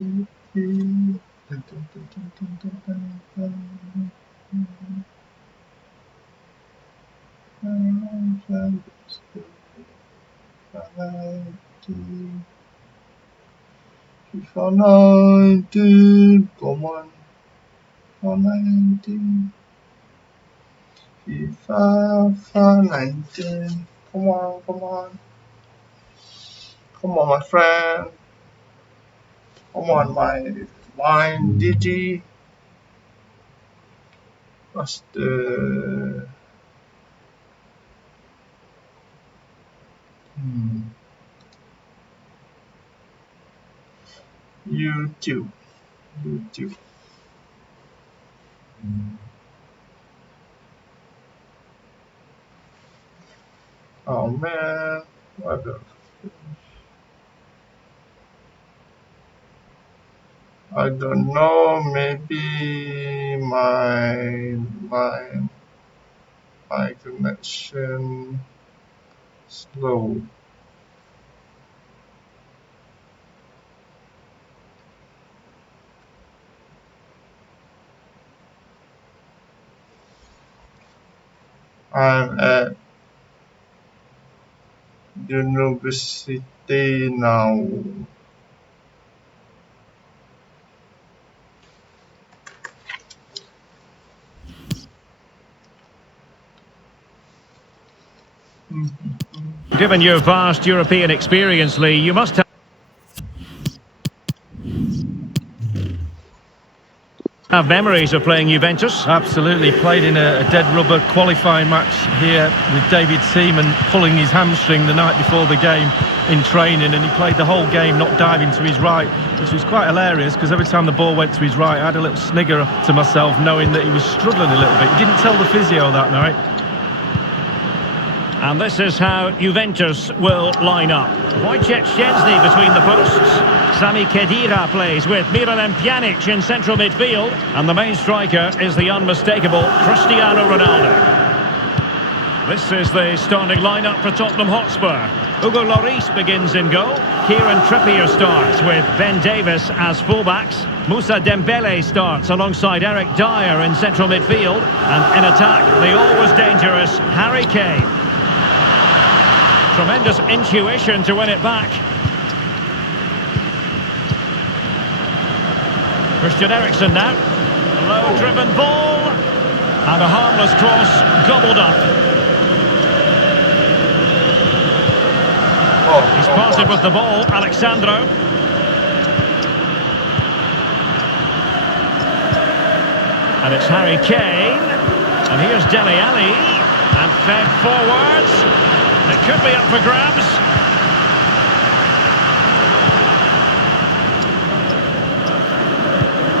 FIFA 19, come on. FIFA 19. FIFA 19. Come on, come on. Come on, my friend. Come on, my DG. What's the YouTube? YouTube. Oh man, what the? I don't know. Maybe my connection slow. I'm at university now. Given your vast European experience, Lee, you must have memories of playing Juventus. Absolutely, played in a dead rubber qualifying match here with David Seaman pulling his hamstring the night before the game in training, and he played the whole game not diving to his right, which was quite hilarious because every time the ball went to his right I had a little snigger to myself knowing that he was struggling a little bit. He didn't tell the physio that night. And this is how Juventus will line up. Wojciech Szczęsny between the posts. Sami Khedira plays with Miralem Pjanic in central midfield. And the main striker is the unmistakable Cristiano Ronaldo. This is the starting lineup for Tottenham Hotspur. Hugo Lloris begins in goal. Kieran Trippier starts with Ben Davies as fullbacks. Moussa Dembele starts alongside Eric Dyer in central midfield. And in attack, the always dangerous Harry Kane. Tremendous intuition to win it back. Christian Eriksen now. Low-driven ball. And a harmless cross gobbled up. He's parted with the ball, Alexandro. And it's Harry Kane. And here's Dele Alli. And fed forwards. It could be up for grabs.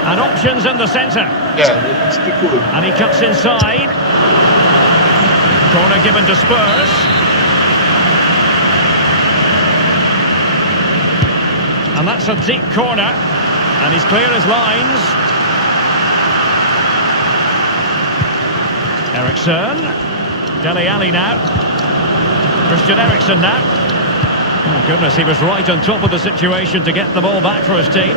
And options in the centre. Yeah, that's good. And he cuts inside. Corner given to Spurs. And that's a deep corner. And he's clear his lines. Eriksen. Dele Alli now. Christian Eriksen now. Oh goodness, he was right on top of the situation to get the ball back for his team.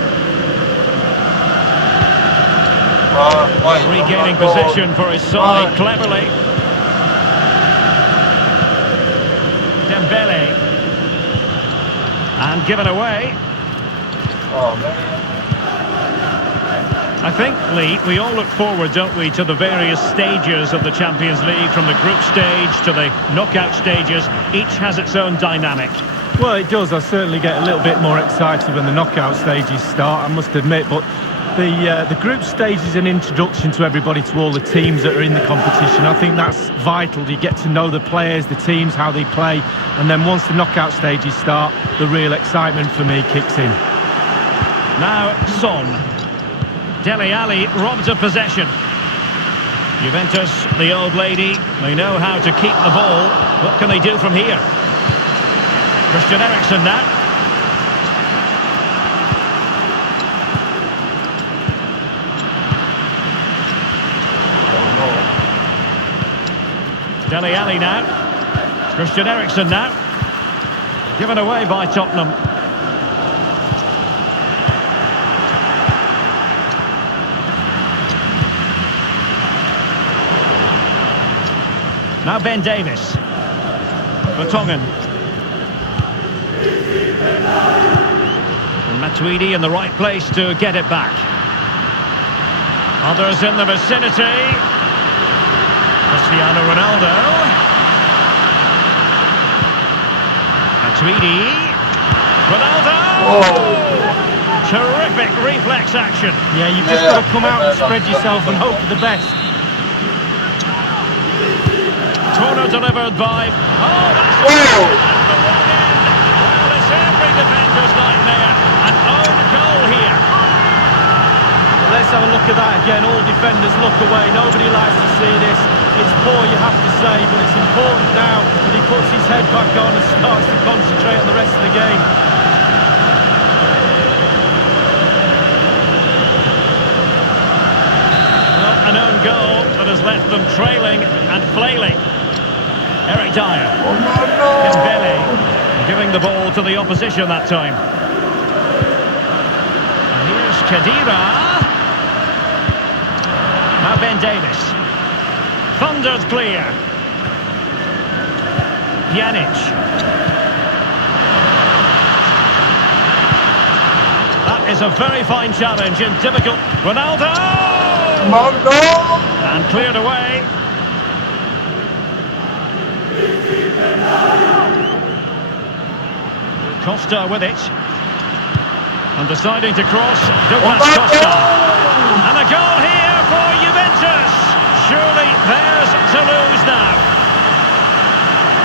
Regaining possession for his side cleverly. Dembele. And given away. Oh man. I think, Lee, we all look forward, don't we, to the various stages of the Champions League, from the group stage to the knockout stages. Each has its own dynamic. Well, it does. I certainly get a little bit more excited when the knockout stages start, I must admit, but the group stage is an introduction to everybody, to all the teams that are in the competition. I think that's vital. You get to know the players, the teams, how they play, and then once the knockout stages start, the real excitement for me kicks in. Now, Son. Dele Alli robbed of possession. Juventus, the old lady, they know how to keep the ball. What can they do from here? Christian Eriksen now. Dele Alli now. Christian Eriksen now. Given away by Tottenham. Now Ben Davis. Vertonghen. And Matuidi in the right place to get it back. Others in the vicinity. Cristiano Ronaldo. Matuidi. Ronaldo! Oh. Terrific reflex action. Yeah, you've just got to come out and spread yourself and hope for the best. Corner delivered by... Oh, that's Oh. the wrong end. Well, it's every defender's nightmare. An own goal here. Let's have a look at that again. All defenders look away. Nobody likes to see this. It's poor, you have to say, but it's important now that he puts his head back on and starts to concentrate on the rest of the game. Well, an own goal that has left them trailing and flailing. Eric Dyer. Oh no! Dembele giving the ball to the opposition that time. And here's Khedira. Now Ben Davis. Thundered clear. Pjanic. That is a very fine challenge and difficult. Ronaldo! Ronaldo! And cleared away. Costa with it. And deciding to cross. Douglas Costa. And a goal here for Juventus. Surely theirs to lose now.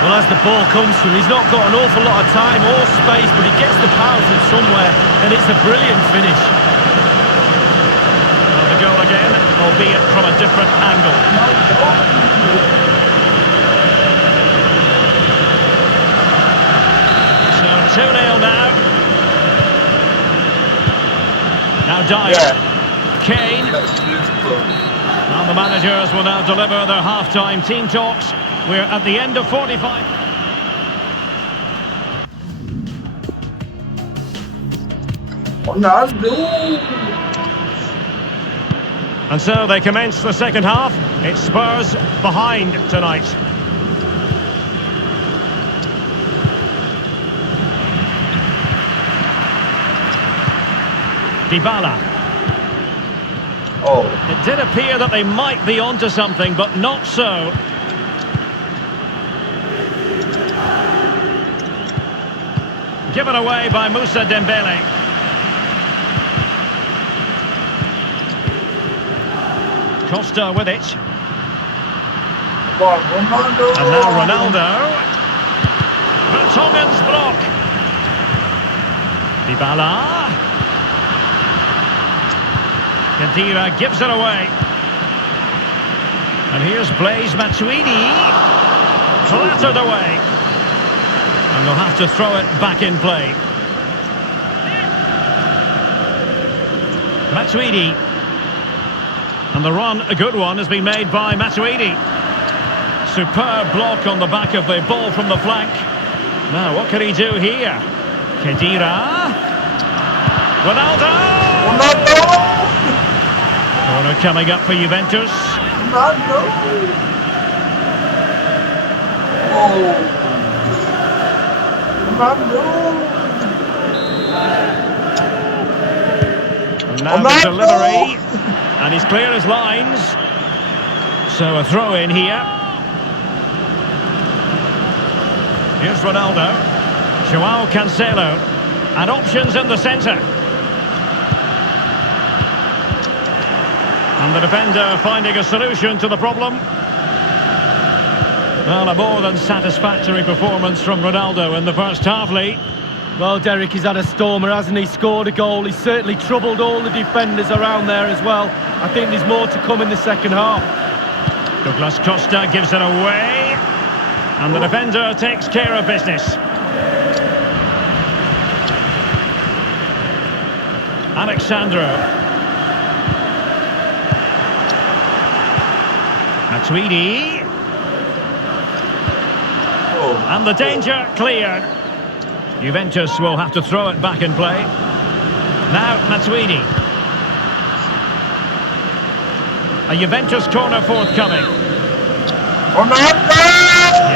Well, as the ball comes to him, he's not got an awful lot of time or space, but he gets the power from somewhere, and it's a brilliant finish. Well, the goal again, albeit from a different angle. So 2-0 now. Now Dyer. Yeah. Kane. That's beautiful. And the managers will now deliver their half-time team talks. We're at the end of 45. Ronaldo! And so they commence the second half. It's Spurs behind tonight. Dybala. Oh. It did appear that they might be onto something, but not so. Given away by Moussa Dembele. Costa with it. Come on, Ronaldo! And now Ronaldo. Vertonghen's block. Dybala. Khedira gives it away. And here's Blaise Matuidi. Clattered away. And they'll have to throw it back in play. Matuidi. And the run, a good one, has been made by Matuidi. Superb block on the back of the ball from the flank. Now, what can he do here? Khedira. Ronaldo! Ronaldo! Corner coming up for Juventus. Ronaldo! Oh! Ronaldo! And now the delivery. And he's clear his lines. So a throw in here. Here's Ronaldo. Joao Cancelo. And options in the centre. And the defender finding a solution to the problem. Well, a more than satisfactory performance from Ronaldo in the first half, Lee. Well, Derek, he's had a stormer, hasn't he? Scored a goal. He's certainly troubled all the defenders around there as well. I think there's more to come in the second half. Douglas Costa gives it away. And the defender takes care of business. Alexandro. Matuidi. Oh. And the danger cleared. Juventus will have to throw it back in play. Now Matuidi. A Juventus corner forthcoming. Ronaldo!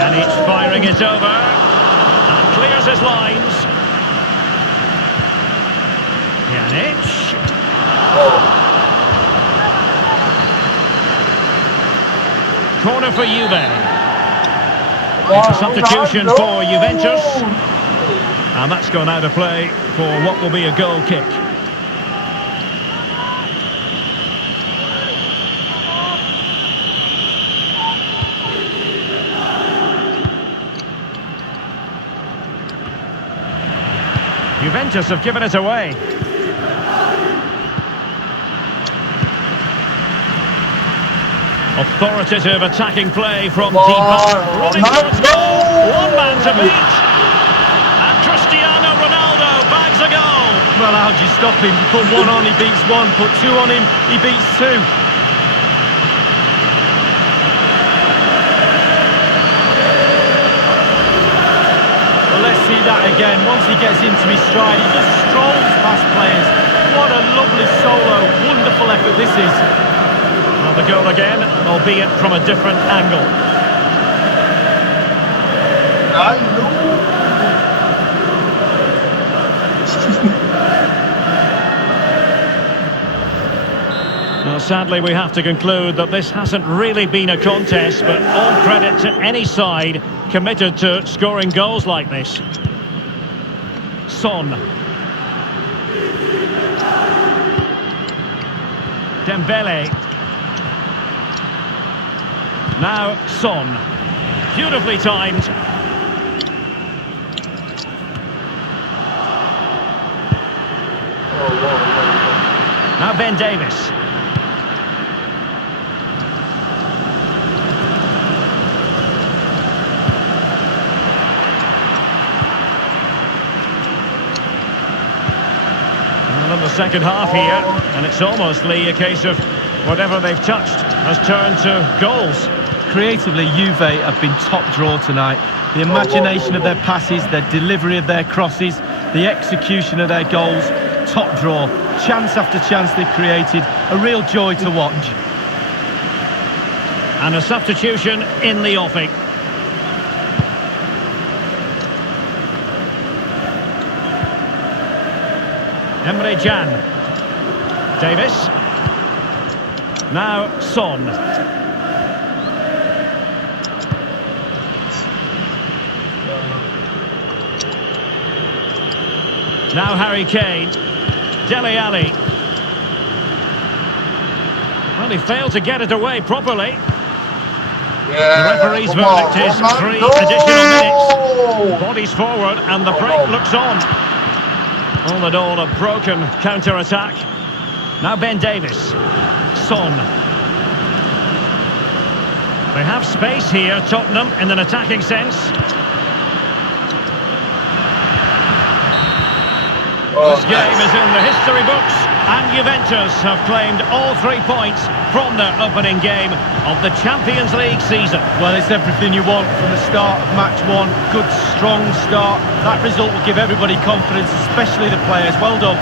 Pjanic firing it over. And clears his lines. Pjanic. Corner for Juve. It's a substitution for Juventus. And that's gone out of play for what will be a goal kick. Juventus have given it away. Authoritative attacking play from Deepak. Running towards goal. One man to beat. And Cristiano Ronaldo bags a goal. Well, how do you stop him? You put one on, he beats one. Put two on him, he beats two. Well, let's see that again. Once he gets into his stride, he just strolls past players. What a lovely solo. Wonderful effort this is. Well, the goal again, albeit from a different angle. I know. Well, sadly, we have to conclude that this hasn't really been a contest, but all credit to any side committed to scoring goals like this. Son. Dembele. Now Son. Beautifully timed. Now Ben Davis. Well, in the second half here, and it's almostly a case of whatever they've touched has turned to goals. Creatively, Juve have been top draw tonight. The imagination of their passes, their delivery of their crosses, the execution of their goals, top draw. Chance after chance they've created, a real joy to watch. And a substitution in the offing. Emre Can. Davis. Now Son. Now Harry Kane. Dele Alli. Well, he failed to get it away properly. The referee's verdict is 3 additional minutes. Bodies forward and the break looks on. All in all, a broken counter-attack. Now Ben Davis. Son. They have space here, Tottenham, in an attacking sense. This game is in the history books, and Juventus have claimed all 3 points from their opening game of the Champions League season. Well, it's everything you want from the start of match one. Good, strong start. That result will give everybody confidence, especially the players. Well done.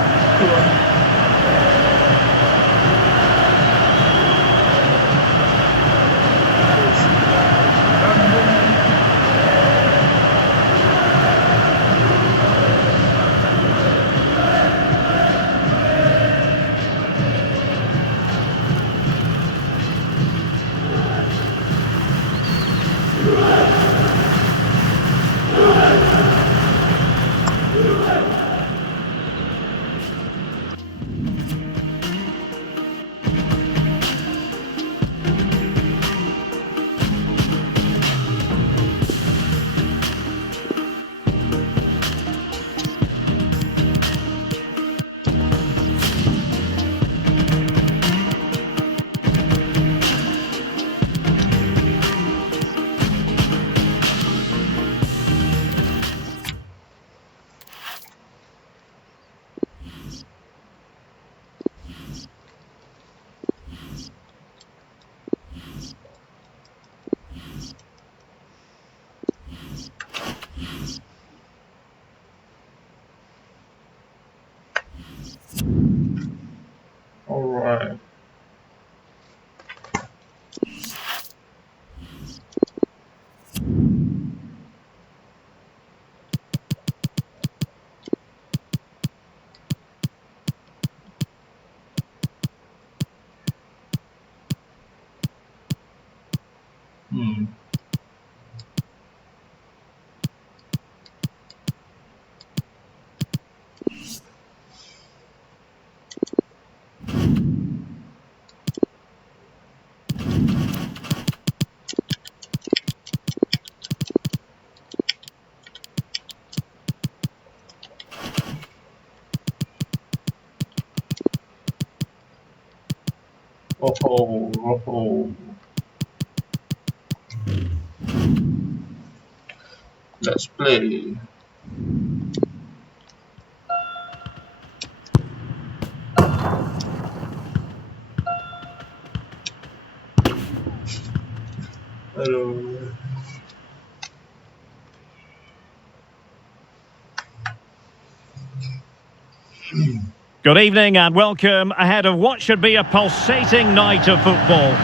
Alright. Hmm. Oh, oh, oh. Let's play. Hello. Good evening and welcome ahead of what should be a pulsating night of football.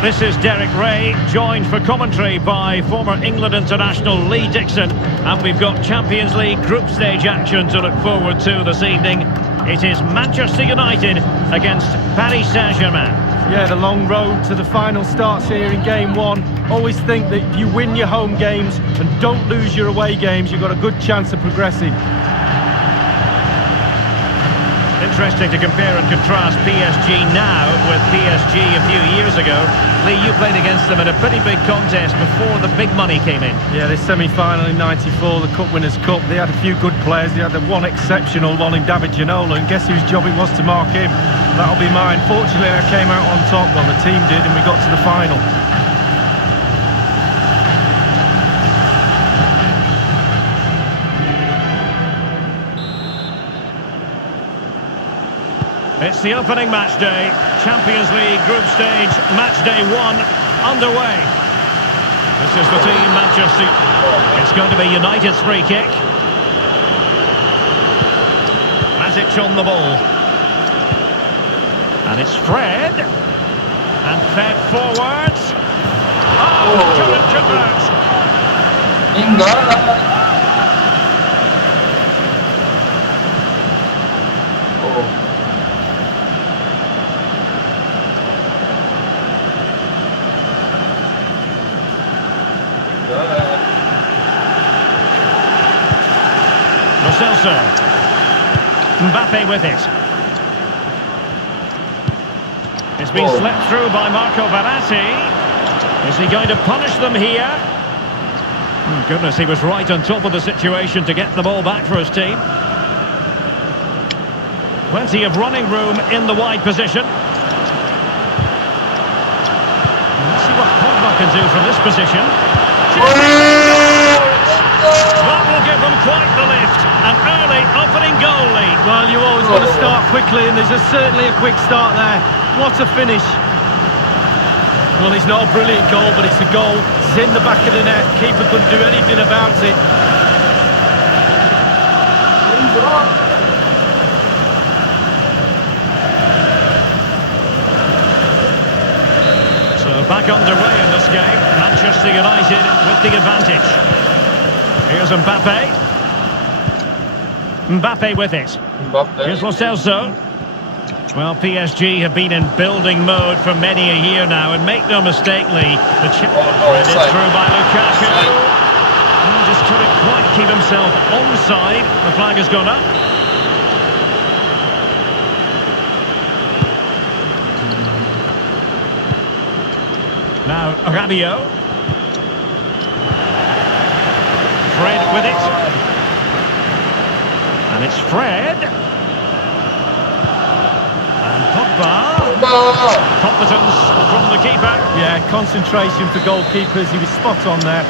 This is Derek Ray, joined for commentary by former England international Lee Dixon, and we've got Champions League group stage action to look forward to this evening. It is Manchester United against Paris Saint-Germain. Yeah, the long road to the final starts here in game one. Always think that if you win your home games and don't lose your away games, you've got a good chance of progressing. Interesting to compare and contrast PSG now with PSG a few years ago. Lee, you played against them in a pretty big contest before the big money came in. Yeah, this semi-final in '94, the Cup Winners' Cup, they had a few good players. They had the one exceptional one in David Ginola, and guess whose job it was to mark him? That'll be mine. Fortunately, I came out on top, well, the team did, and we got to the final. It's the opening match day, Champions League group stage, match day 1 underway. This is the team, Manchester. It's going to be United's free kick. Matic on the ball. And it's Fred. And fed forwards. Oh, couldn't convert. Enggak. Oh. Celso. Mbappe with it. It's been slipped through by Marco Verratti. Is he going to punish them here? Goodness, he was right on top of the situation to get the ball back for his team. Plenty of running room in the wide position. Let's see what Pogba can do from this position. That will give them quite the lift. An early opening goal lead. Well, you always want to start quickly, and there's certainly a quick start there. What a finish. Well, it's not a brilliant goal, but it's a goal. It's in the back of the net. Keeper couldn't do anything about it. So back underway in this game. Manchester United with the advantage. Here's Mbappe. Mbappe with it. Here's Celso. Well, PSG have been in building mode for many a year now, and make no mistake, Lee, the threaded through by Lukaku. He just couldn't quite keep himself onside. The flag has gone up. Now Rabiot. Fred with it. And it's Fred. And Pogba. Competence from the keeper. Yeah, concentration for goalkeepers. He was spot on there.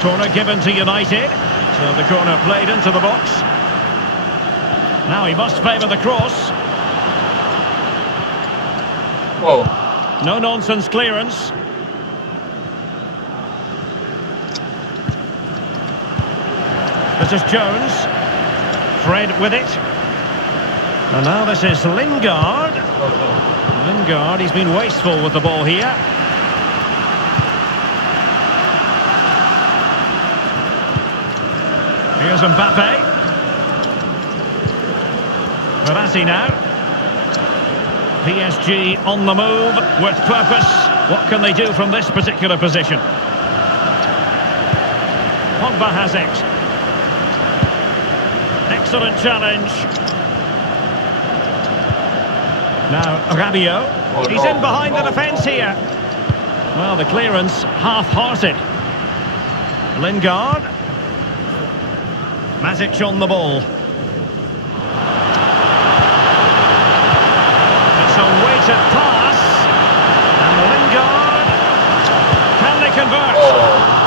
Corner given to United. So the corner played into the box. Now he must favour the cross. Whoa. No nonsense clearance. This is Jones. Fred with it. And now this is Lingard. Lingard, he's been wasteful with the ball here. Here's Mbappe. Verratti now. PSG on the move with purpose. What can they do from this particular position? Pogba has it. Excellent challenge. Now, Rabiot. Oh, He's no. in behind the Oh, defence no. here. Well, the clearance half-hearted. Lingard. Mazic on the ball. It's a weighted pass. And Lingard. Can they convert?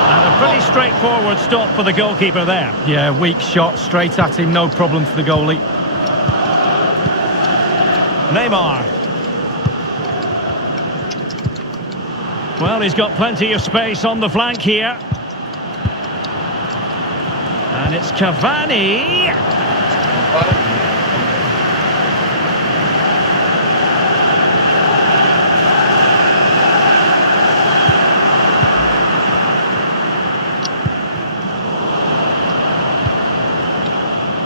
And a pretty straightforward stop for the goalkeeper there. Yeah, weak shot, straight at him, no problem for the goalie. Neymar. Well, he's got plenty of space on the flank here. And it's Cavani.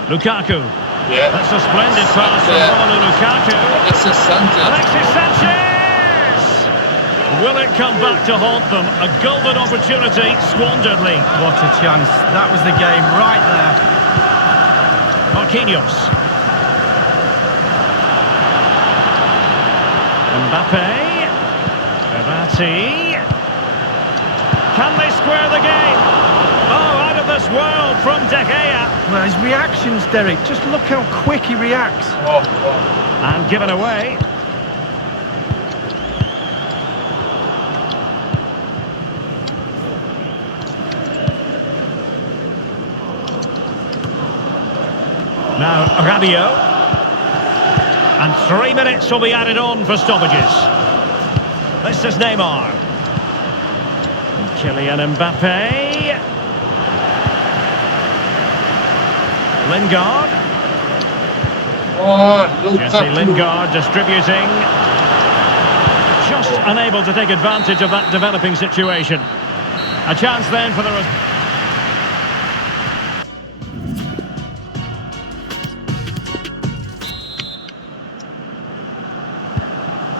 Lukaku. Yeah. That's a splendid pass from Romelu Lukaku. This is Sanchez. Alexis Sanchez! Will it come back to haunt them? A golden opportunity squandered, Lee. What a chance. That was the game right there. Marquinhos. Mbappe. Verratti. Can they square the game? Oh, out of this world from De Gea. Well, his reactions, Derek, just look how quick he reacts. Oh. And given away. Now, Rabiot. And 3 minutes will be added on for stoppages. This is Neymar. And Kylian Mbappe. Lingard. Oh, Jesse Lingard distributing. Just unable to take advantage of that developing situation. A chance then for the...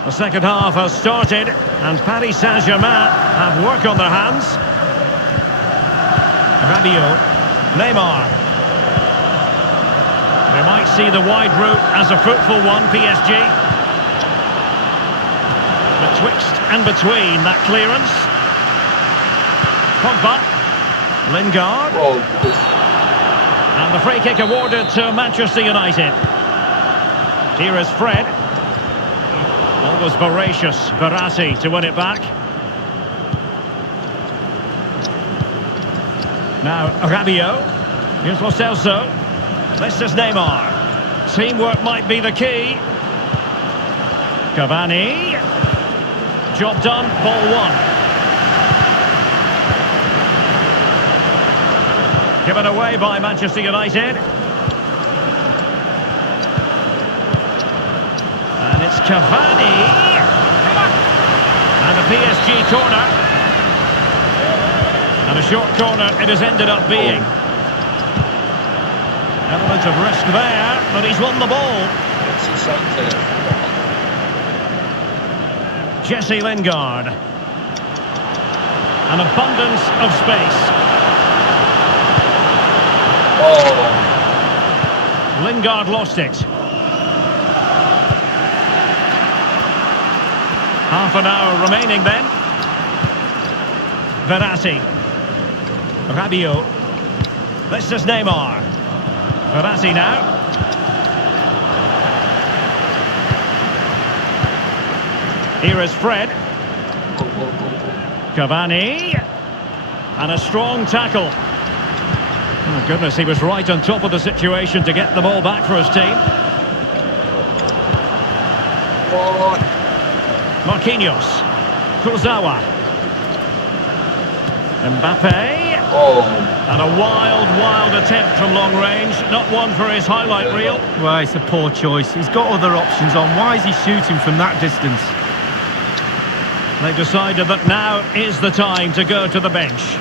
The second half has started, and Paris Saint-Germain have work on their hands. Rabiot. Neymar. They might see the wide route as a fruitful one, PSG. Betwixt and between that clearance. Pogba. Lingard. Oh. And the free kick awarded to Manchester United. Here is Fred. Always voracious, Verratti to win it back. Now, Rabiot. Here's Lo Celso. This is Neymar. Teamwork might be the key. Cavani. Job done, ball one. Given away by Manchester United. And it's Cavani. And a PSG corner. And a short corner it has ended up being. Element of risk there, but he's won the ball. This is Sanchez. Jesse Lingard. An abundance of space. Oh. Lingard lost it. Half an hour remaining then. Verratti. Rabiot. This is Neymar. Verratti now. Here is Fred. Cavani. And a strong tackle. Oh goodness, he was right on top of the situation to get the ball back for his team. Marquinhos. Kurzawa. Mbappe. Oh. And a wild attempt from long range. Not one for his highlight reel. Well, it's a poor choice. He's got other options on. Why is he shooting from that distance? They've decided that now is the time to go to the bench.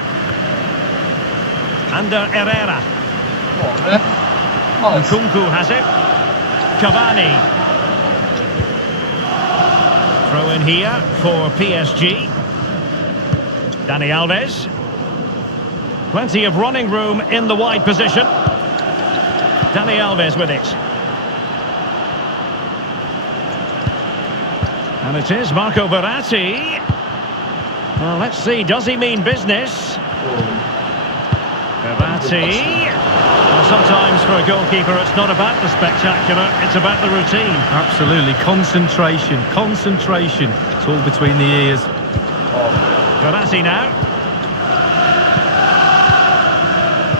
Under Herrera. Nice. Nkunku has it. Cavani. Throw in here for PSG. Dani Alves. Plenty of running room in the wide position. Dani Alves with it. And it is Marco Verratti. Well, let's see, does he mean business? Verratti. Well, sometimes for a goalkeeper it's not about the spectacular, it's about the routine. Absolutely, concentration. It's all between the ears. Verratti now.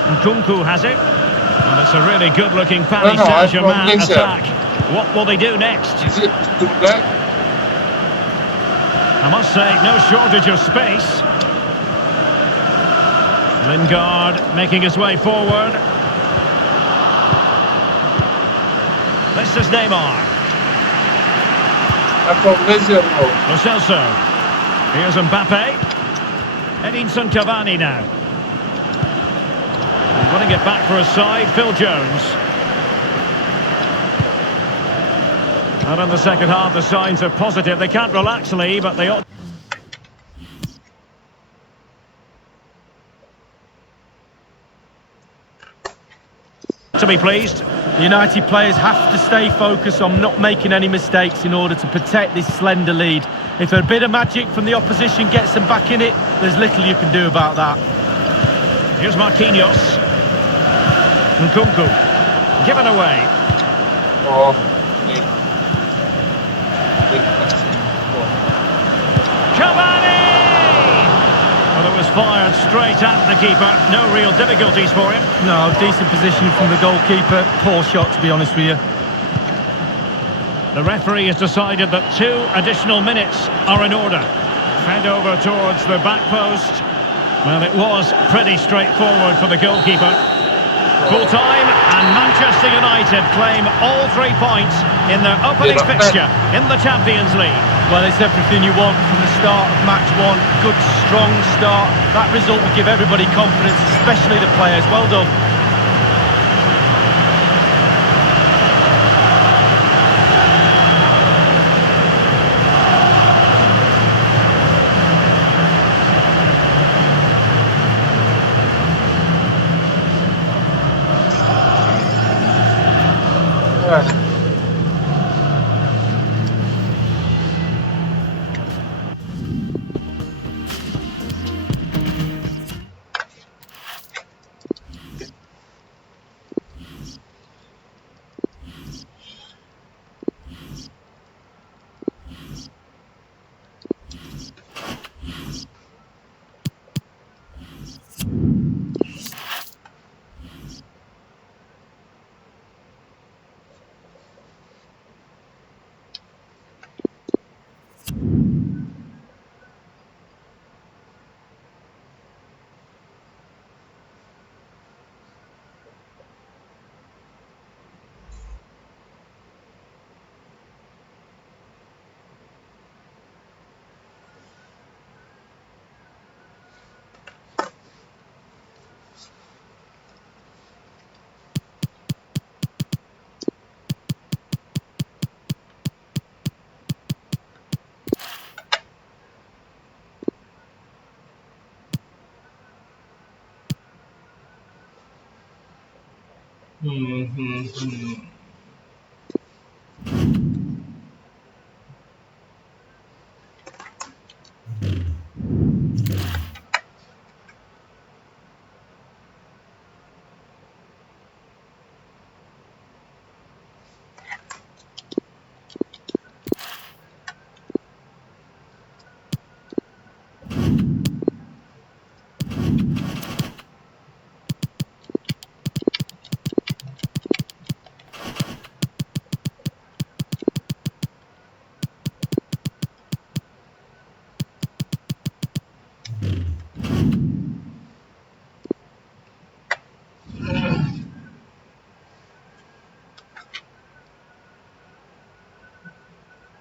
Nkunku has it. And it's a really good-looking Paris Saint-Germain attack. What will they do next? Is it too black? I must say, no shortage of space. Lingard making his way forward. This is Neymar. Lo Celso. Here's Mbappe. Edinson Cavani now. Running it back for his side, Phil Jones. And in the second half, the signs are positive. They can't relax, Lee, but they ought to be pleased. The United players have to stay focused on not making any mistakes in order to protect this slender lead. If a bit of magic from the opposition gets them back in it, there's little you can do about that. Here's Marquinhos. Nkunku. Given away. Cavani! Well, it was fired straight at the keeper. No real difficulties for him. No, decent position from the goalkeeper. Poor shot, to be honest with you. The referee has decided that 2 additional minutes are in order. Fed over towards the back post. Well, it was pretty straightforward for the goalkeeper. Full time, and Manchester United claim all 3 points in their opening fixture in the Champions League. Well, it's everything you want from the start of match 1. Good, strong start. That result will give everybody confidence, especially the players. Well done.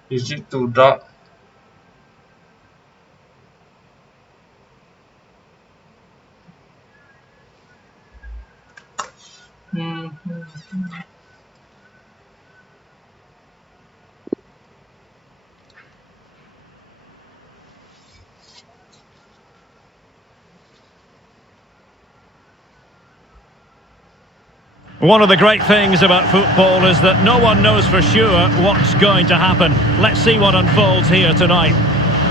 Is it too dark? One of the great things about football is that no one knows for sure what's going to happen. Let's see what unfolds here tonight.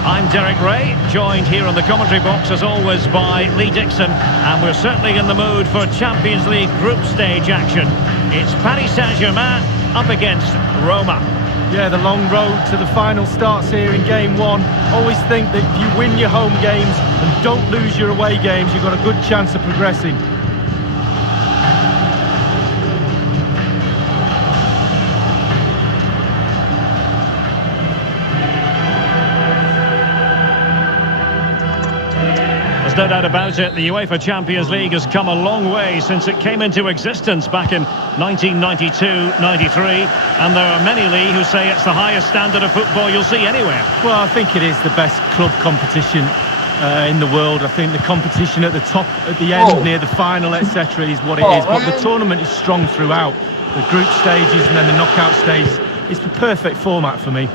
I'm Derek Ray, joined here in the commentary box as always by Lee Dixon, and we're certainly in the mood for Champions League group stage action. It's Paris Saint-Germain up against Roma. Yeah, the long road to the final starts here in game one. Always think that if you win your home games and don't lose your away games, you've got a good chance of progressing. There's no doubt about it, the UEFA Champions League has come a long way since it came into existence back in 1992-93, and there are many, Lee, who say it's the highest standard of football you'll see anywhere. Well, I think it is the best club competition in the world. I think the competition at the top, at the end, near the final, etc., is what it is. But the tournament is strong throughout. The group stages and then the knockout stages. It's the perfect format for me.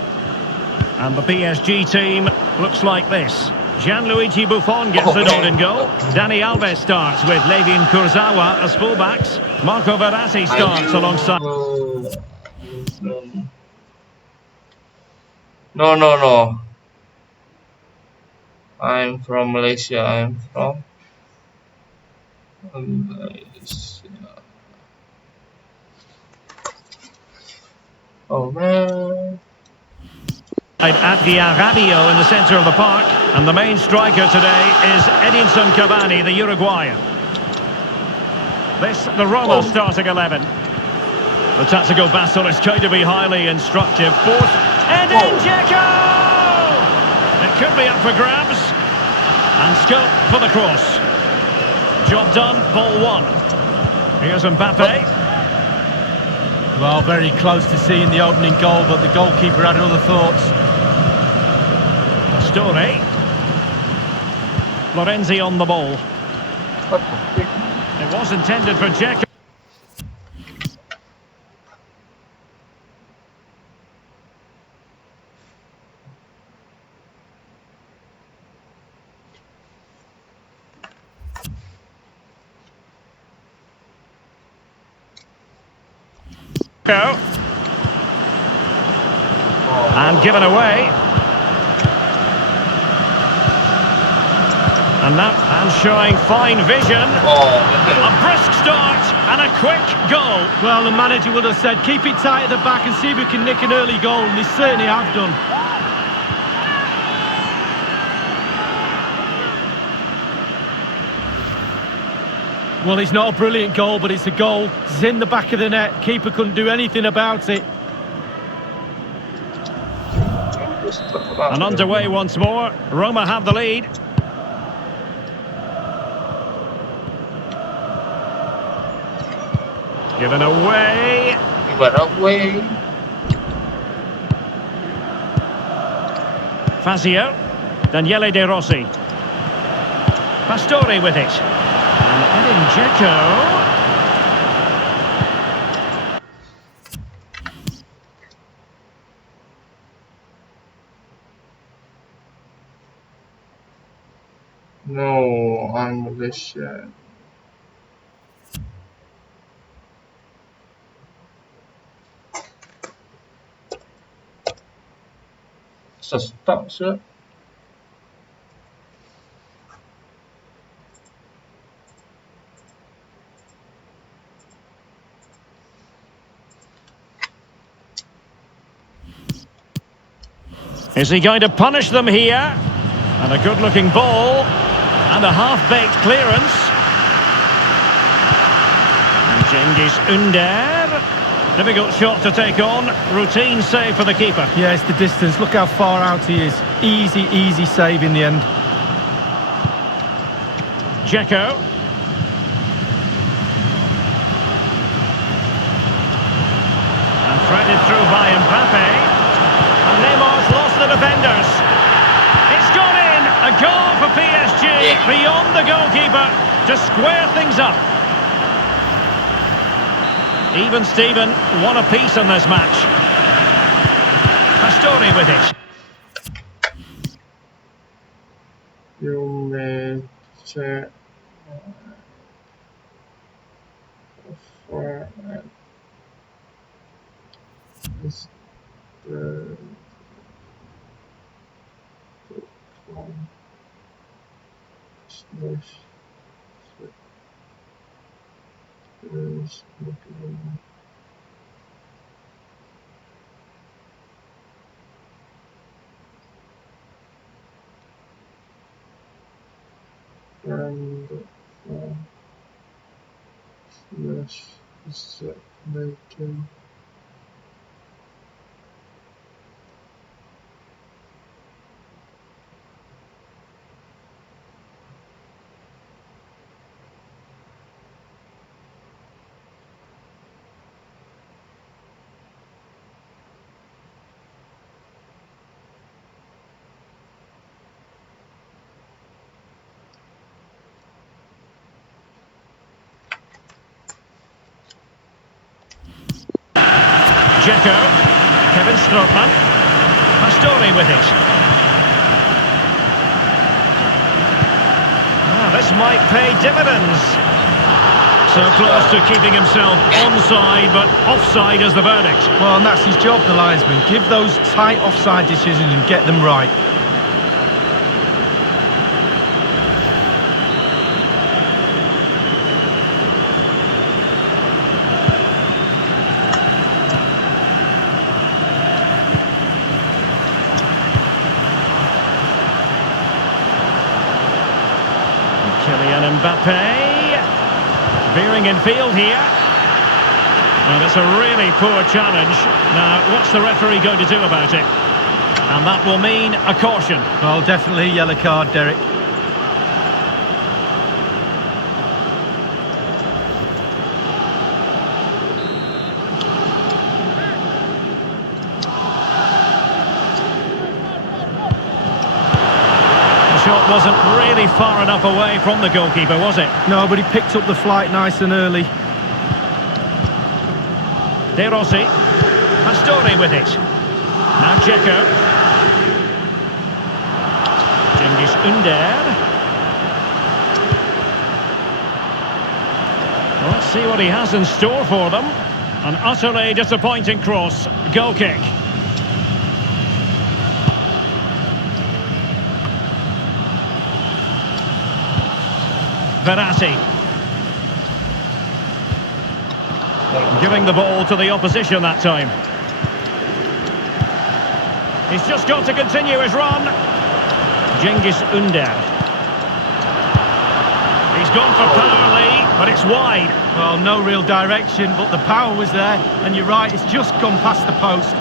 And the PSG team looks like this. Gianluigi Buffon gets the nod in goal. Dani Alves starts with Levin Kurzawa as fullbacks. Marco Verratti starts alongside. No. I'm from Malaysia. Malaysia. Oh man. At the Arabio in the centre of the park, and the main striker today is Edinson Cavani, the Uruguayan. This, the Roma starting 11. The tactical battle is going to be highly instructive. Fourth, Edin Dzeko! It could be up for grabs, and scope for the cross. Job done, ball one. Here's Mbappe. Well, very close to seeing the opening goal, but the goalkeeper had other thoughts. Story. Florenzi on the ball. It was intended for Dzeko. And given away. And showing fine vision. A brisk start and a quick goal. Well, the manager would have said, keep it tight at the back and see if we can nick an early goal, and they certainly have done. Well, it's not a brilliant goal, but it's a goal. It's in the back of the net. Keeper couldn't do anything about it. And underway once more. Roma have the lead. Given away. Fazio. Daniele De Rossi. Pastore with it. And Edin Dzeko. No, I'm Malaysian. Stop, sir. Is he going to punish them here? And a good-looking ball. And a half-baked clearance. And Cengiz Ünder. Difficult shot to take on. Routine save for the keeper. Yeah, it's the distance. Look how far out he is. Easy save in the end. Dzeko. And threaded through by Mbappe. And Neymar's lost the defenders. It's gone in. A goal for PSG. Beyond the goalkeeper to square things up. Even Steven, one apiece in this match. Pastore with it. You may check. for this one slash is looking and slash set making Dzeko, Kevin Strootman, Pastore with it. This might pay dividends. So close to keeping himself onside, but offside is the verdict. Well, and that's his job, the linesman. Give those tight offside decisions and get them right. Kylian Mbappe veering in field here. And it's a really poor challenge. Now, what's the referee going to do about it? And that will mean a caution. Well, definitely a yellow card, Derek. Shot wasn't really far enough away from the goalkeeper, was it? No, but he picked up the flight nice and early. De Rossi, Pastore with it. Now Dzeko. Cengiz Ünder. Well, let's see what he has in store for them. An utterly disappointing cross. Goal kick. Verratti. Giving the ball to the opposition that time. He's just got to continue his run. Cengiz Ünder. He's gone for power, Lee, but it's wide. Well, no real direction, but the power was there. And you're right, it's just gone past the post.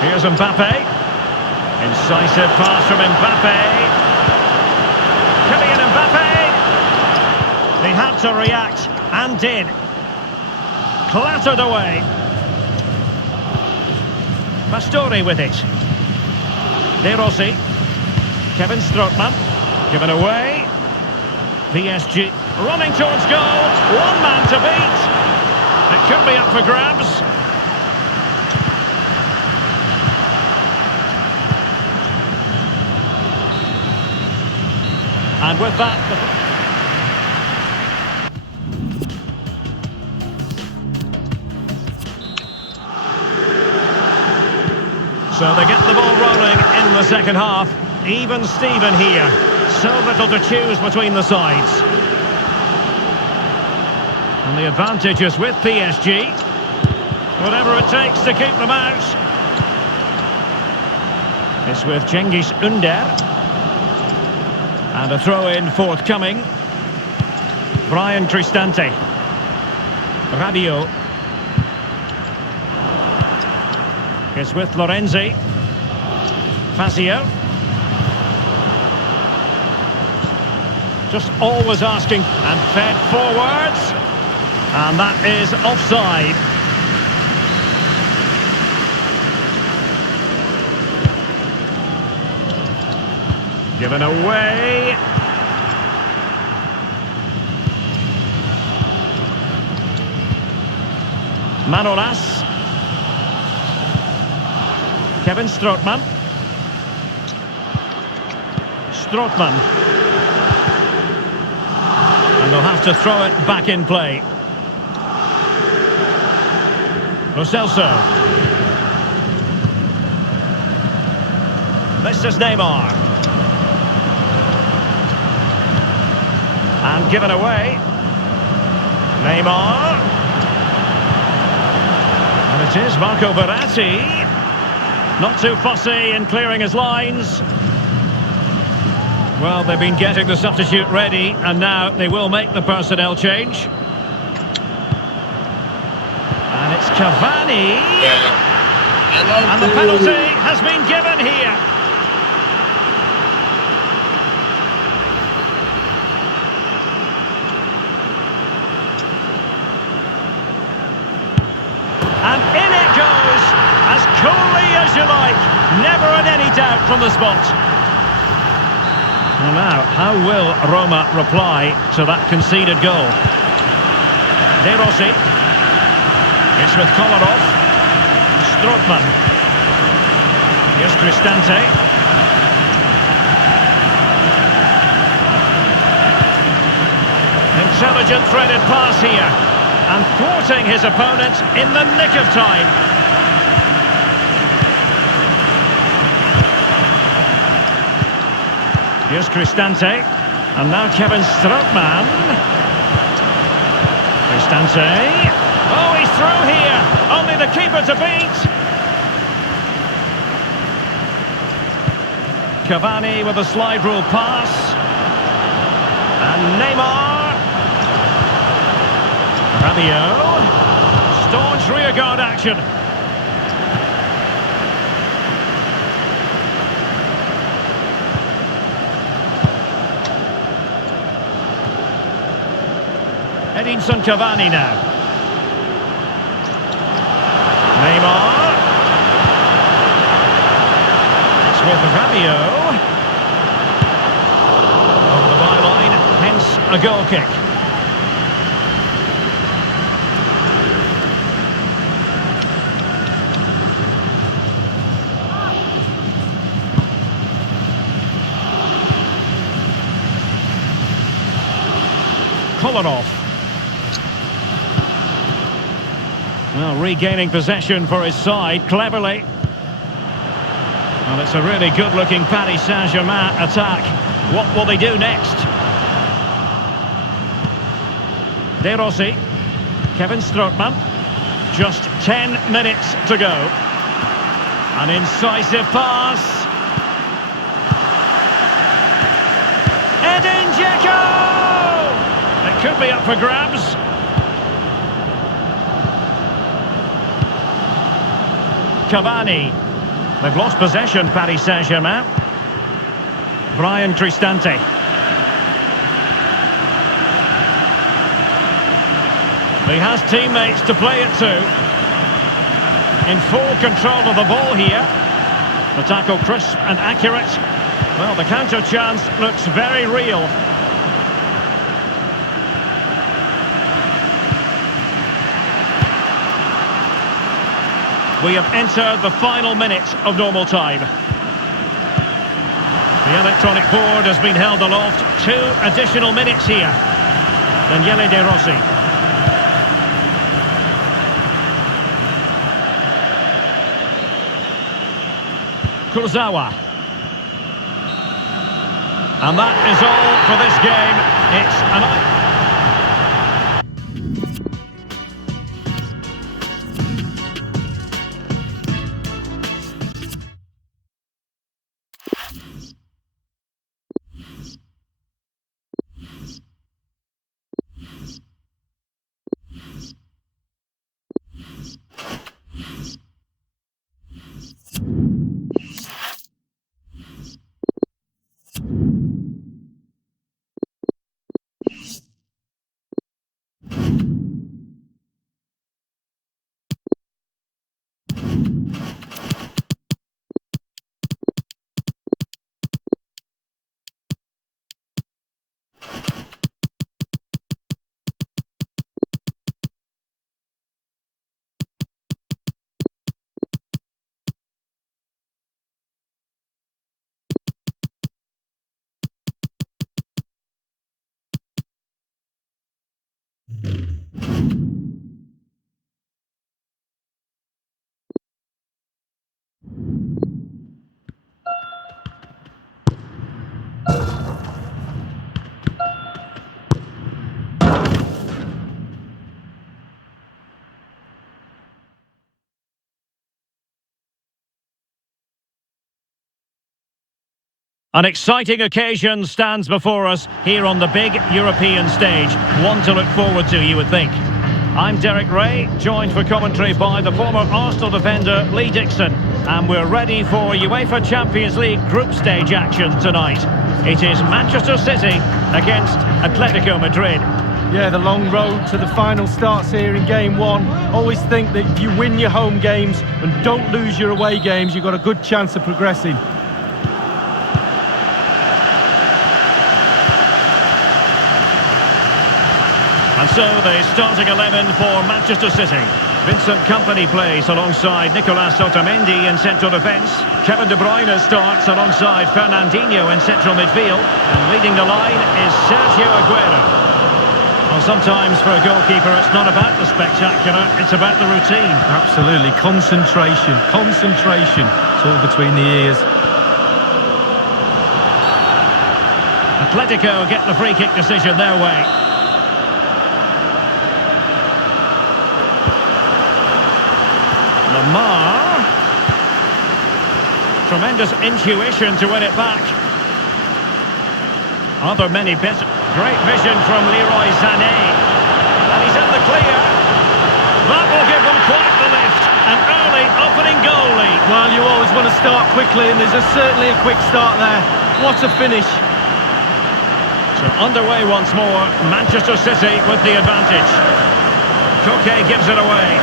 Here's Mbappe. Incisive pass from Mbappe. Kylian Mbappe. He had to react and did. Clattered away. Pastore with it. De Rossi. Kevin Strootman. Given away. PSG running towards goal. One man to beat. It could be up for grabs. And with that... So they get the ball rolling in the second half. Even Steven here. So little to choose between the sides. And the advantage is with PSG. Whatever it takes to keep them out. It's with Cengiz Ünder. And a throw-in forthcoming. Brian Cristante. Rabiot. It's with Lorenzi. Fazio. Just always asking and fed forwards. And that is offside. Given away. Manolas. Kevin Strootman. Strootman. And they'll have to throw it back in play. Lo Celso. This is Neymar. And given away. Neymar. And it is Marco Verratti. Not too fussy in clearing his lines. Well, they've been getting the substitute ready, and now they will make the personnel change. And it's Cavani. And the penalty has been given here. And in it goes, as coolly as you like. Never in any doubt from the spot. Well, now, how will Roma reply to that conceded goal? De Rossi. It's with Kolarov. Strootman. Here's Cristante. Intelligent threaded pass here. And thwarting his opponent in the nick of time. Here's Cristante. And now Kevin Strootman. Cristante. Oh, he's through here. Only the keeper to beat. Cavani with a slide rule pass. And Neymar. Rabiot. Staunch rearguard action. Edinson Cavani now. Neymar. It's with Rabiot. Over the byline, hence a goal kick. Kolarov. Well, regaining possession for his side, cleverly. Well, it's a really good-looking Paris Saint-Germain attack. What will they do next? De Rossi. Kevin Strootman. Just 10 minutes to go. An incisive pass. Edin Dzeko! It could be up for grabs. Cavani. They've lost possession, Paris Saint-Germain. Brian Cristante. He has teammates to play it to. In full control of the ball here. The tackle crisp and accurate. Well, the counter chance looks very real. We have entered the final minute of normal time. The electronic board has been held aloft. 2 additional minutes here. Daniele De Rossi. Kurzawa. And that is all for this game. It's an... An exciting occasion stands before us here on the big European stage. One to look forward to, you would think. I'm Derek Ray, joined for commentary by the former Arsenal defender Lee Dixon. And we're ready for UEFA Champions League group stage action tonight. It is Manchester City against Atletico Madrid. Yeah, the long road to the final starts here in game one. Always think that if you win your home games and don't lose your away games, you've got a good chance of progressing. And so the starting 11 for Manchester City. Vincent Kompany plays alongside Nicolas Otamendi in central defence. Kevin De Bruyne starts alongside Fernandinho in central midfield. And leading the line is Sergio Aguero. Well, sometimes for a goalkeeper it's not about the spectacular, it's about the routine. Absolutely, concentration. It's all between the ears. Atletico get the free kick decision their way. Lamar. Tremendous intuition to win it back. Are there many better? Great vision from Leroy Sané. And he's in the clear. That will give them quite the lift. An early opening goal lead. Well, you always want to start quickly, and there's certainly a quick start there. What a finish. So underway once more. Manchester City with the advantage. Koke gives it away.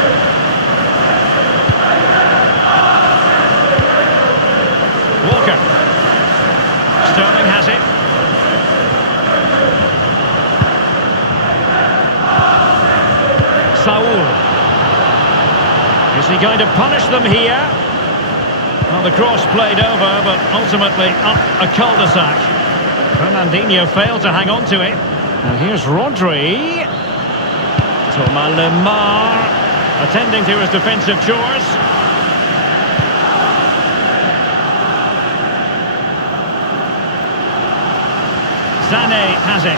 Walker. Sterling has it. Saul. Is he going to punish them here? Well, the cross played over, but ultimately up a cul-de-sac. Fernandinho failed to hang on to it. Now here's Rodri. Thomas Lemar attending to his defensive chores. Sané has it.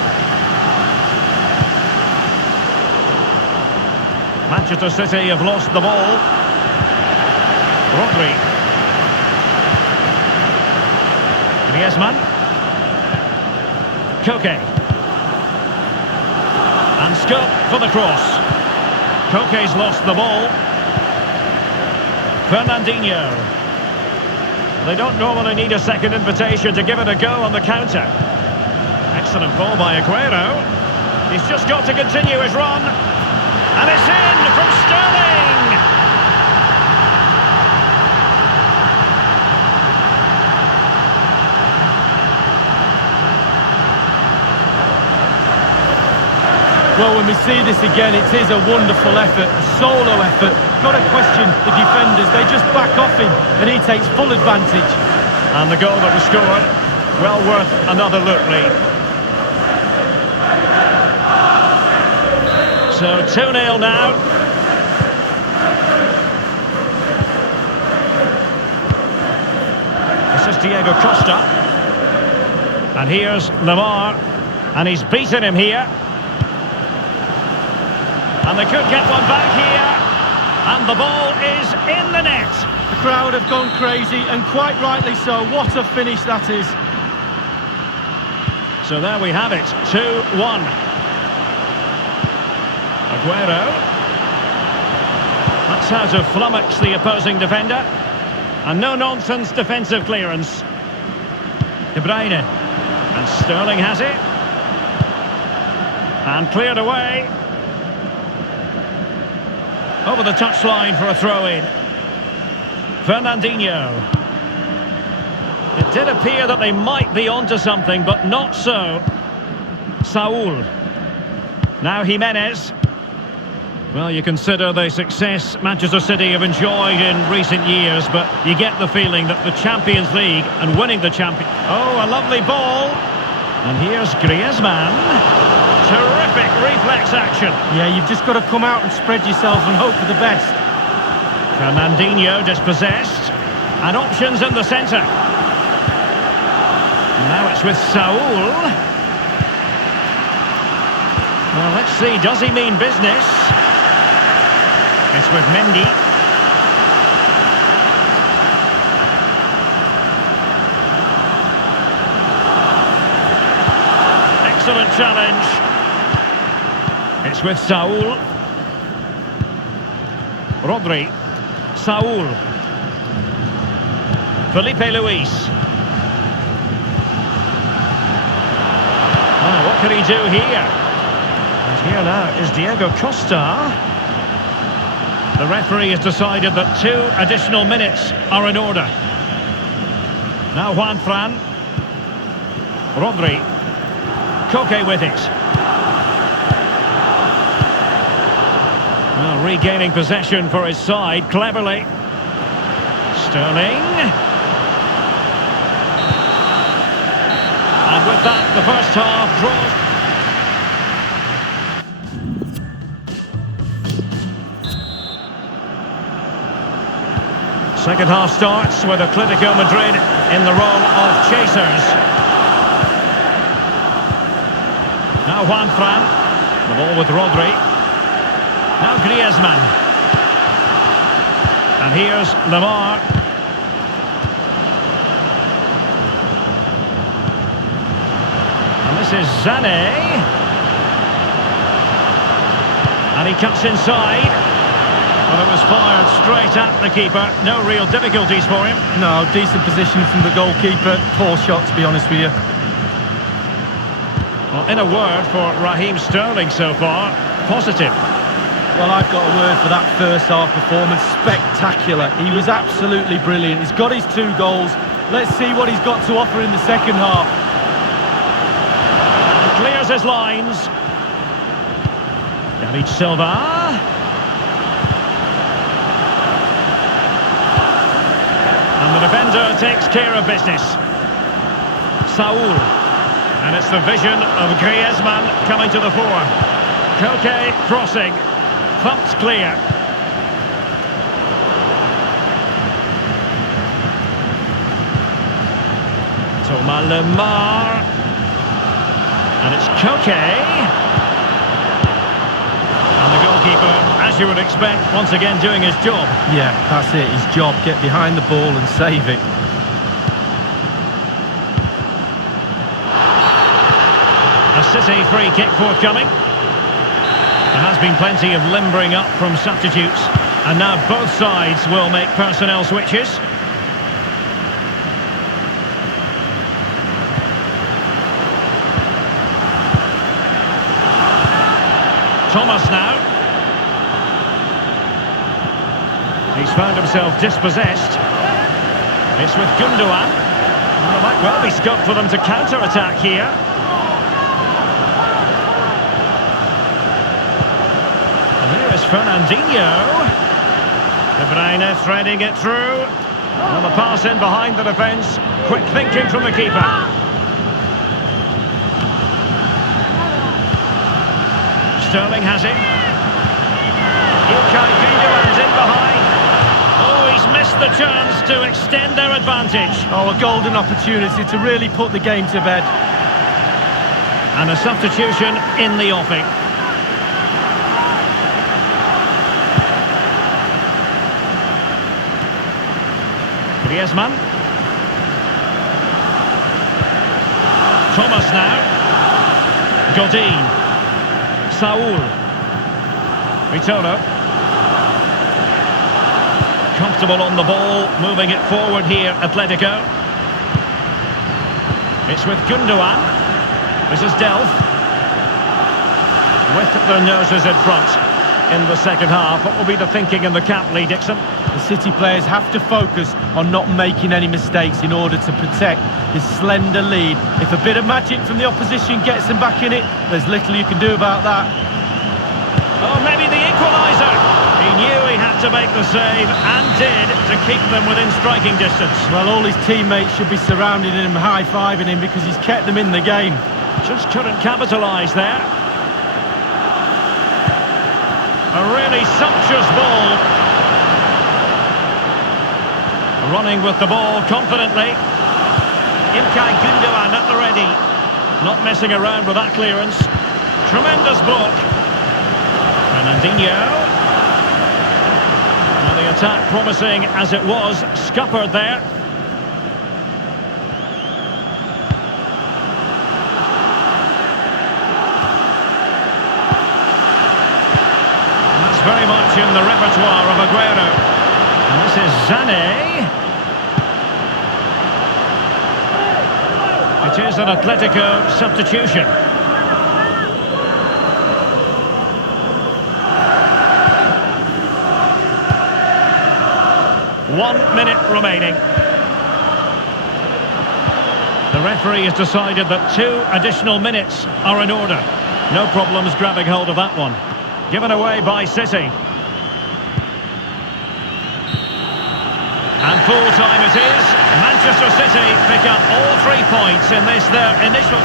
Manchester City have lost the ball. Rodri. Griezmann. Koke. And scope for the cross. Koke's lost the ball. Fernandinho. They don't normally need a second invitation to give it a go on the counter. Excellent ball by Aguero. He's just got to continue his run. And it's in from Sterling! Well, when we see this again, it is a wonderful effort, a solo effort. Got to question the defenders. They just back off him, and he takes full advantage. And the goal that was scored, well worth another look, Lee. So 2-0 now. This is Diego Costa. And here's Lamar. And he's beaten him here. And they could get one back here. And the ball is in the net. The crowd have gone crazy, and quite rightly so. What a finish that is. So there we have it, 2-1. Aguero. That's how to flummox the opposing defender. And no-nonsense defensive clearance. De Bruyne. And Sterling has it. And cleared away. Over the touchline for a throw-in. Fernandinho. It did appear that they might be onto something, but not so. Saul. Now Jimenez. Well, you consider the success Manchester City have enjoyed in recent years, but you get the feeling that the Champions League and winning the champion... Oh, a lovely ball. And here's Griezmann. Terrific reflex action. Yeah, you've just got to come out and spread yourself and hope for the best. Fernandinho dispossessed. And options in the centre. Now it's with Saul. Well, let's see, does he mean business? It's with Mendy. challenge. It's with Saul. Rodri. Saul. Felipe Luis. Now, what can he do here? And here now is Diego Costa. The referee has decided that 2 additional minutes are in order. Now Juan Fran. Rodri. Koke with it. Well, regaining possession for his side cleverly. Sterling. And with that, the first half draws. Second half starts with Atletico Madrid in the role of chasers. Now Juan Fran. The ball with Rodri. Now Griezmann. And here's Lamar. And this is Sané. And he cuts inside. Well, it was fired straight at the keeper. No real difficulties for him. No, decent position from the goalkeeper. Poor shot, to be honest with you. Well, in a word for Raheem Sterling so far, positive. Well, I've got a word for that first half performance. Spectacular. He was absolutely brilliant. He's got his 2 goals. Let's see what he's got to offer in the second half. Clears his lines. David Silva. And the defender takes care of business. Saul. And it's the vision of Griezmann coming to the fore. Koke crossing. Thumped clear. Thomas Lemar. And it's Koke. And the goalkeeper, as you would expect, once again doing his job. Yeah, that's it, his job. Get behind the ball and save it. A City free kick forthcoming. There has been plenty of limbering up from substitutes. And now both sides will make personnel switches. Thomas now. He's found himself dispossessed. It's with Gundogan. There might well be scope for them to counter-attack here. And here is Fernandinho. De Bruyne threading it through. And the pass in behind the defence. Quick thinking from the keeper. Sterling has it. Ilkay Gundogan's in behind. Oh, he's missed the chance to extend their advantage. Oh, a golden opportunity to really put the game to bed. And a substitution in the offing. Griezmann. Thomas now. Godin. Saul. Vitono. Comfortable on the ball, moving it forward here, Atletico. It's with Gundogan. This is Delph. With their noses in front in the second half. What will be the thinking in the camp, Lee Dixon? The City players have to focus on not making any mistakes in order to protect this slender lead. If a bit of magic from the opposition gets them back in it, there's little you can do about that. Oh, maybe the equaliser. He knew he had to make the save and did to keep them within striking distance. Well, all his teammates should be surrounding him, high-fiving him, because he's kept them in the game. Just couldn't capitalise there. A really sumptuous ball. Running with the ball confidently. Ilkay Gundogan at the ready. Not messing around with that clearance. Tremendous block. Fernandinho. Now the attack promising as it was. Scuppered there. It's very much in the repertoire of Aguero. And this is Sané. It is an Atletico substitution. One minute remaining. The referee has decided that 2 additional minutes are in order. No problems grabbing hold of that one. Given away by City. And full time it is. Manchester City pick up all 3 points in this, their initial...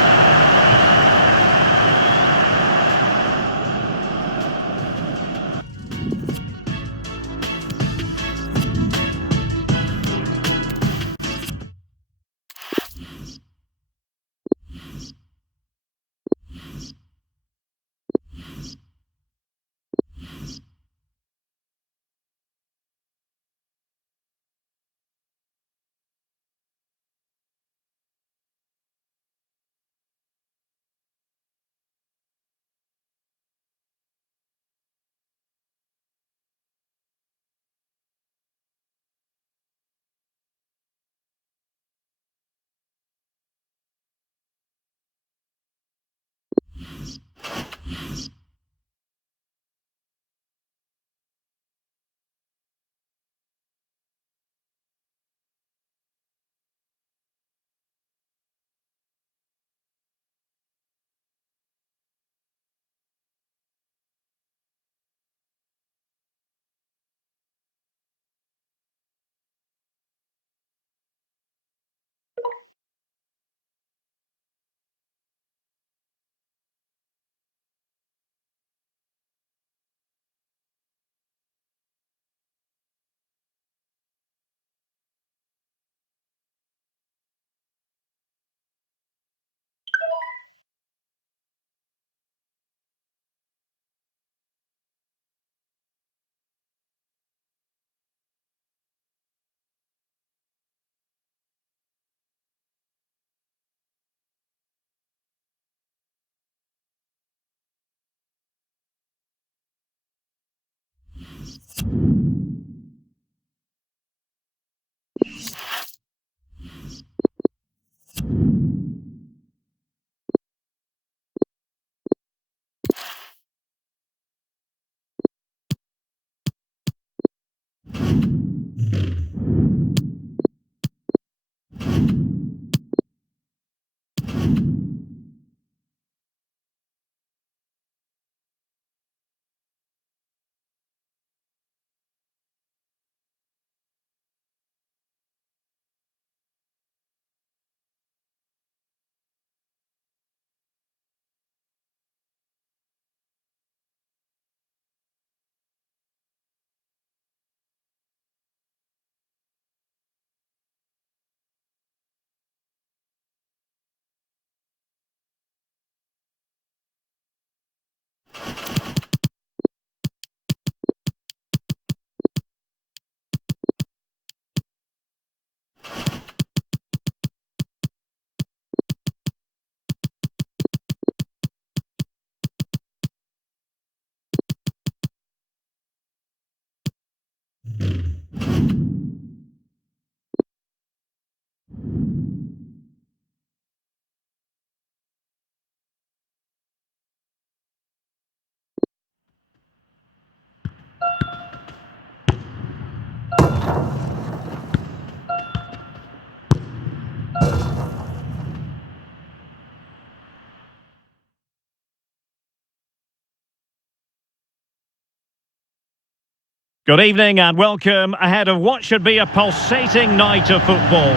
Good evening and welcome ahead of what should be a pulsating night of football.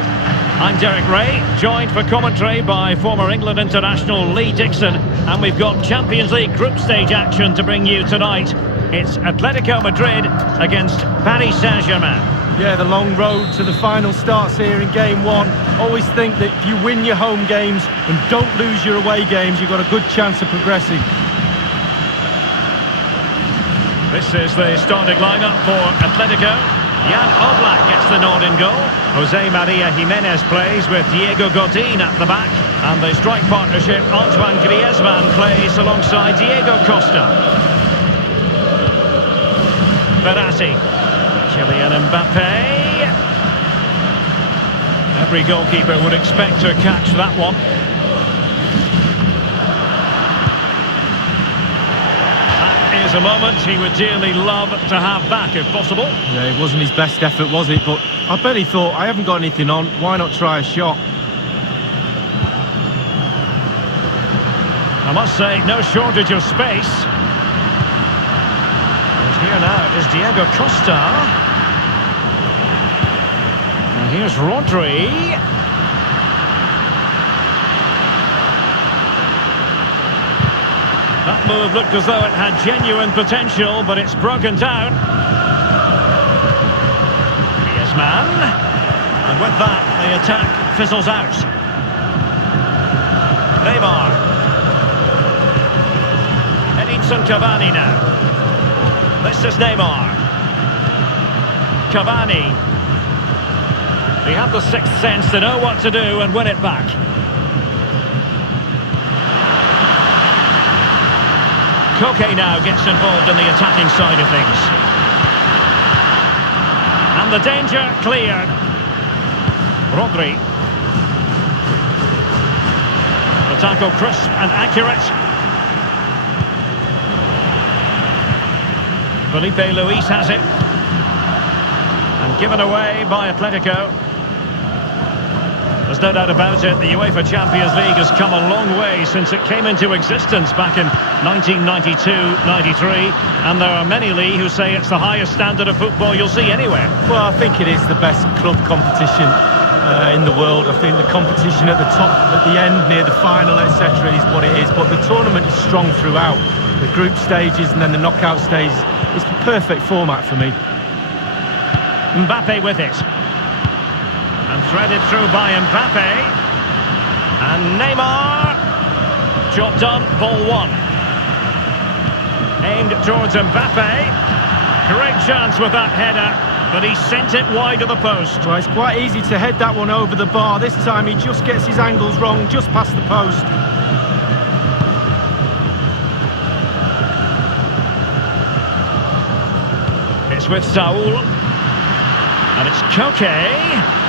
I'm Derek Ray, joined for commentary by former England international Lee Dixon, and we've got Champions League group stage action to bring you tonight. It's Atletico Madrid against Paris Saint-Germain. Yeah, the long road to the final starts here in game one. Always think that if you win your home games and don't lose your away games, you've got a good chance of progressing. This is the starting lineup for Atletico. Jan Oblak gets the nod in goal. Jose Maria Jimenez plays with Diego Godin at the back. And the strike partnership, Antoine Griezmann, plays alongside Diego Costa. Verratti. Kylian Mbappe. Every goalkeeper would expect to catch that one. That is a moment he would dearly love to have back if possible. Yeah, it wasn't his best effort, was it? But I bet he thought, I haven't got anything on, why not try a shot? I must say, no shortage of space. And here now is Diego Costa. And here's Rodri. That move looked as though it had genuine potential, but it's broken down. Griezmann. And with that, the attack fizzles out. Neymar. Edinson Cavani now. This is Neymar. Cavani. He had the sixth sense to know what to do and win it back. Koke now gets involved in the attacking side of things. And the danger cleared. Rodri. The tackle crisp and accurate. Felipe Luis has it. And given away by Atletico. There's no doubt about it, the UEFA Champions League has come a long way since it came into existence back in 1992-93, and there are many, Lee, who say it's the highest standard of football you'll see anywhere. Well, I think it is the best club competition in the world. I think the competition at the top, at the end, near the final, etc. is what it is, but the tournament is strong throughout. The group stages and then the knockout stages, it's the perfect format for me. Mbappe with it. And threaded through by Mbappe. And Neymar. Job done, ball one. Aimed towards Mbappe. Great chance with that header, but he sent it wide of the post. Well, it's quite easy to head that one over the bar. This time he just gets his angles wrong, just past the post. It's with Saul. And it's Koke.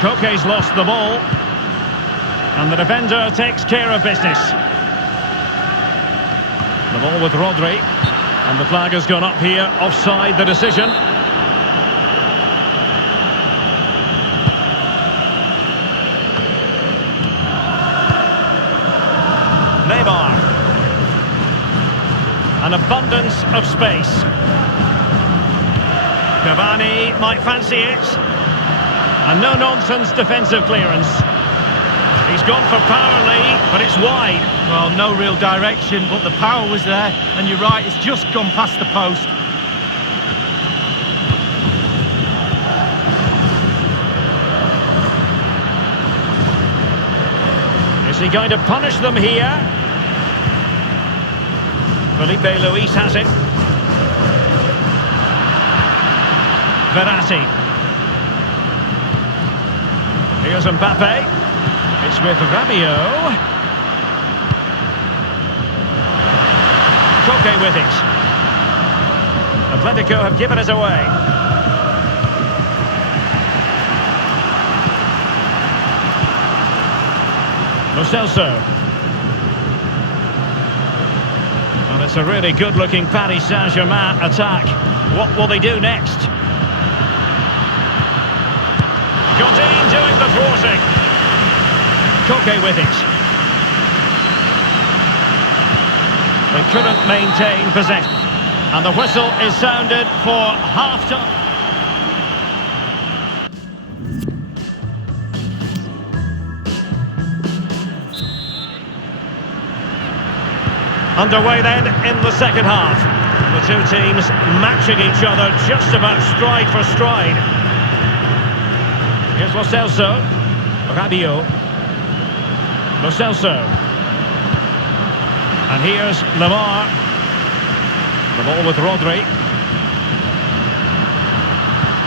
Koke's lost the ball. And the defender takes care of business. The ball with Rodri. And the flag has gone up here, offside the decision. Neymar. An abundance of space. Cavani might fancy it. And no-nonsense defensive clearance. He's gone for power, Lee, but it's wide. Well, no real direction, but the power was there. And you're right, it's just gone past the post. Is he going to punish them here? Felipe Luis has it. Verratti. Here's Mbappe. It's with Rabiot. Koke with it. Atletico have given it away. Lo Celso. And it's a really good-looking Paris Saint-Germain attack. What will they do next? Godin doing the thwarting. Koke with it. They couldn't maintain possession. And the whistle is sounded for half-time. Underway then in the second half. The two teams matching each other just about stride for stride. Here's Lo Celso. Rabiot. Lo Celso. And here's Lamar. The ball with Rodri.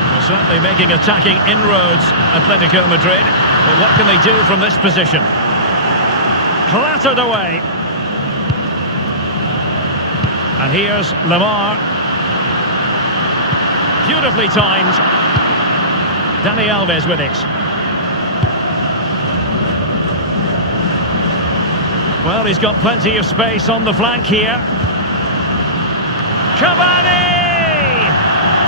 Well, certainly making attacking inroads, Atletico Madrid. But what can they do from this position? Clattered away. And here's Lamar. beautifully timed. Dani Alves with it. Well, he's got plenty of space on the flank here. Cavani!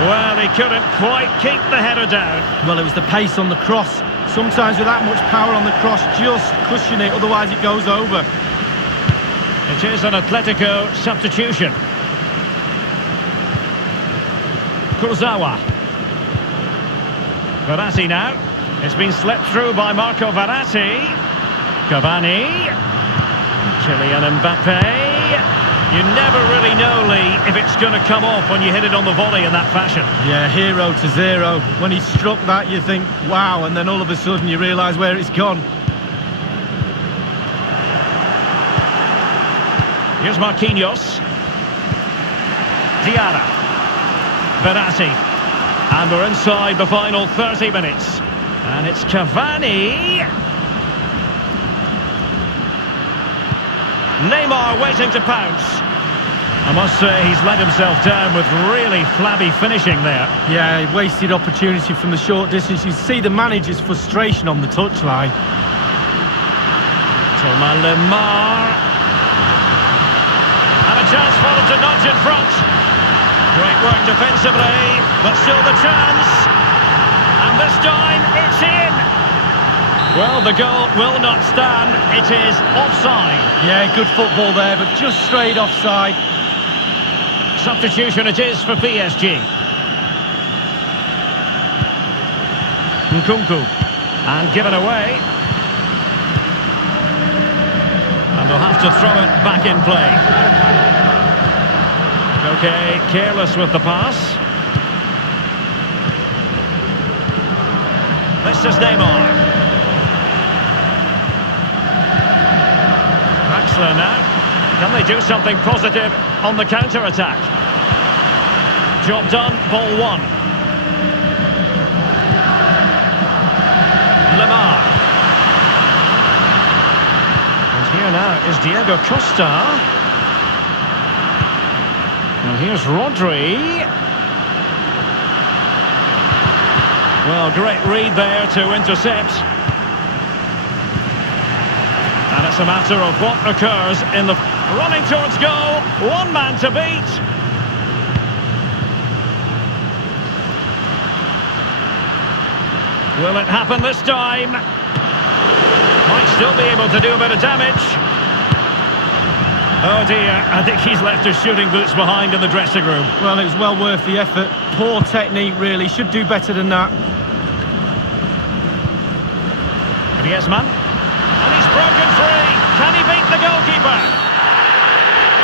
Well, he couldn't quite keep the header down. Well, it was the pace on the cross. Sometimes with that much power on the cross, just cushion it, otherwise it goes over. It is an Atletico substitution. Kurzawa. Verratti now. It's been slipped through by Marco Verratti. Cavani. Kylian Mbappe. You never really know, Lee, if it's going to come off when you hit it on the volley in that fashion. Yeah, 0-0. When he struck that, you think, wow, and then all of a sudden you realise where it's gone. Here's Marquinhos. Diarra. Verratti. And we're inside the final 30 minutes. And it's Cavani. Neymar waiting to pounce. I must say he's let himself down with really flabby finishing there. Yeah, wasted opportunity from the short distance. You see the manager's frustration on the touchline. Thomas Lemar. And a chance for him to nudge in front. Great work defensively, but still the chance. And this time it's in. Well, the goal will not stand. It is offside. Yeah, good football there, but just straight offside. Substitution it is for PSG. Nkunku. And given away. And they'll have to throw it back in play. Okay, careless with the pass. This is Neymar. Draxler now. Can they do something positive on the counter-attack? Job done, ball one. Lemar. And here now is Diego Costa. And here's Rodri. Well, great read there to intercept. And it's a matter of what occurs in the... Running towards goal, one man to beat. Will it happen this time? Might still be able to do a bit of damage. Oh dear, I think he's left his shooting boots behind in the dressing room. Well, it was well worth the effort. Poor technique, really. Should do better than that. Griezmann. And he's broken free. Can he beat the goalkeeper?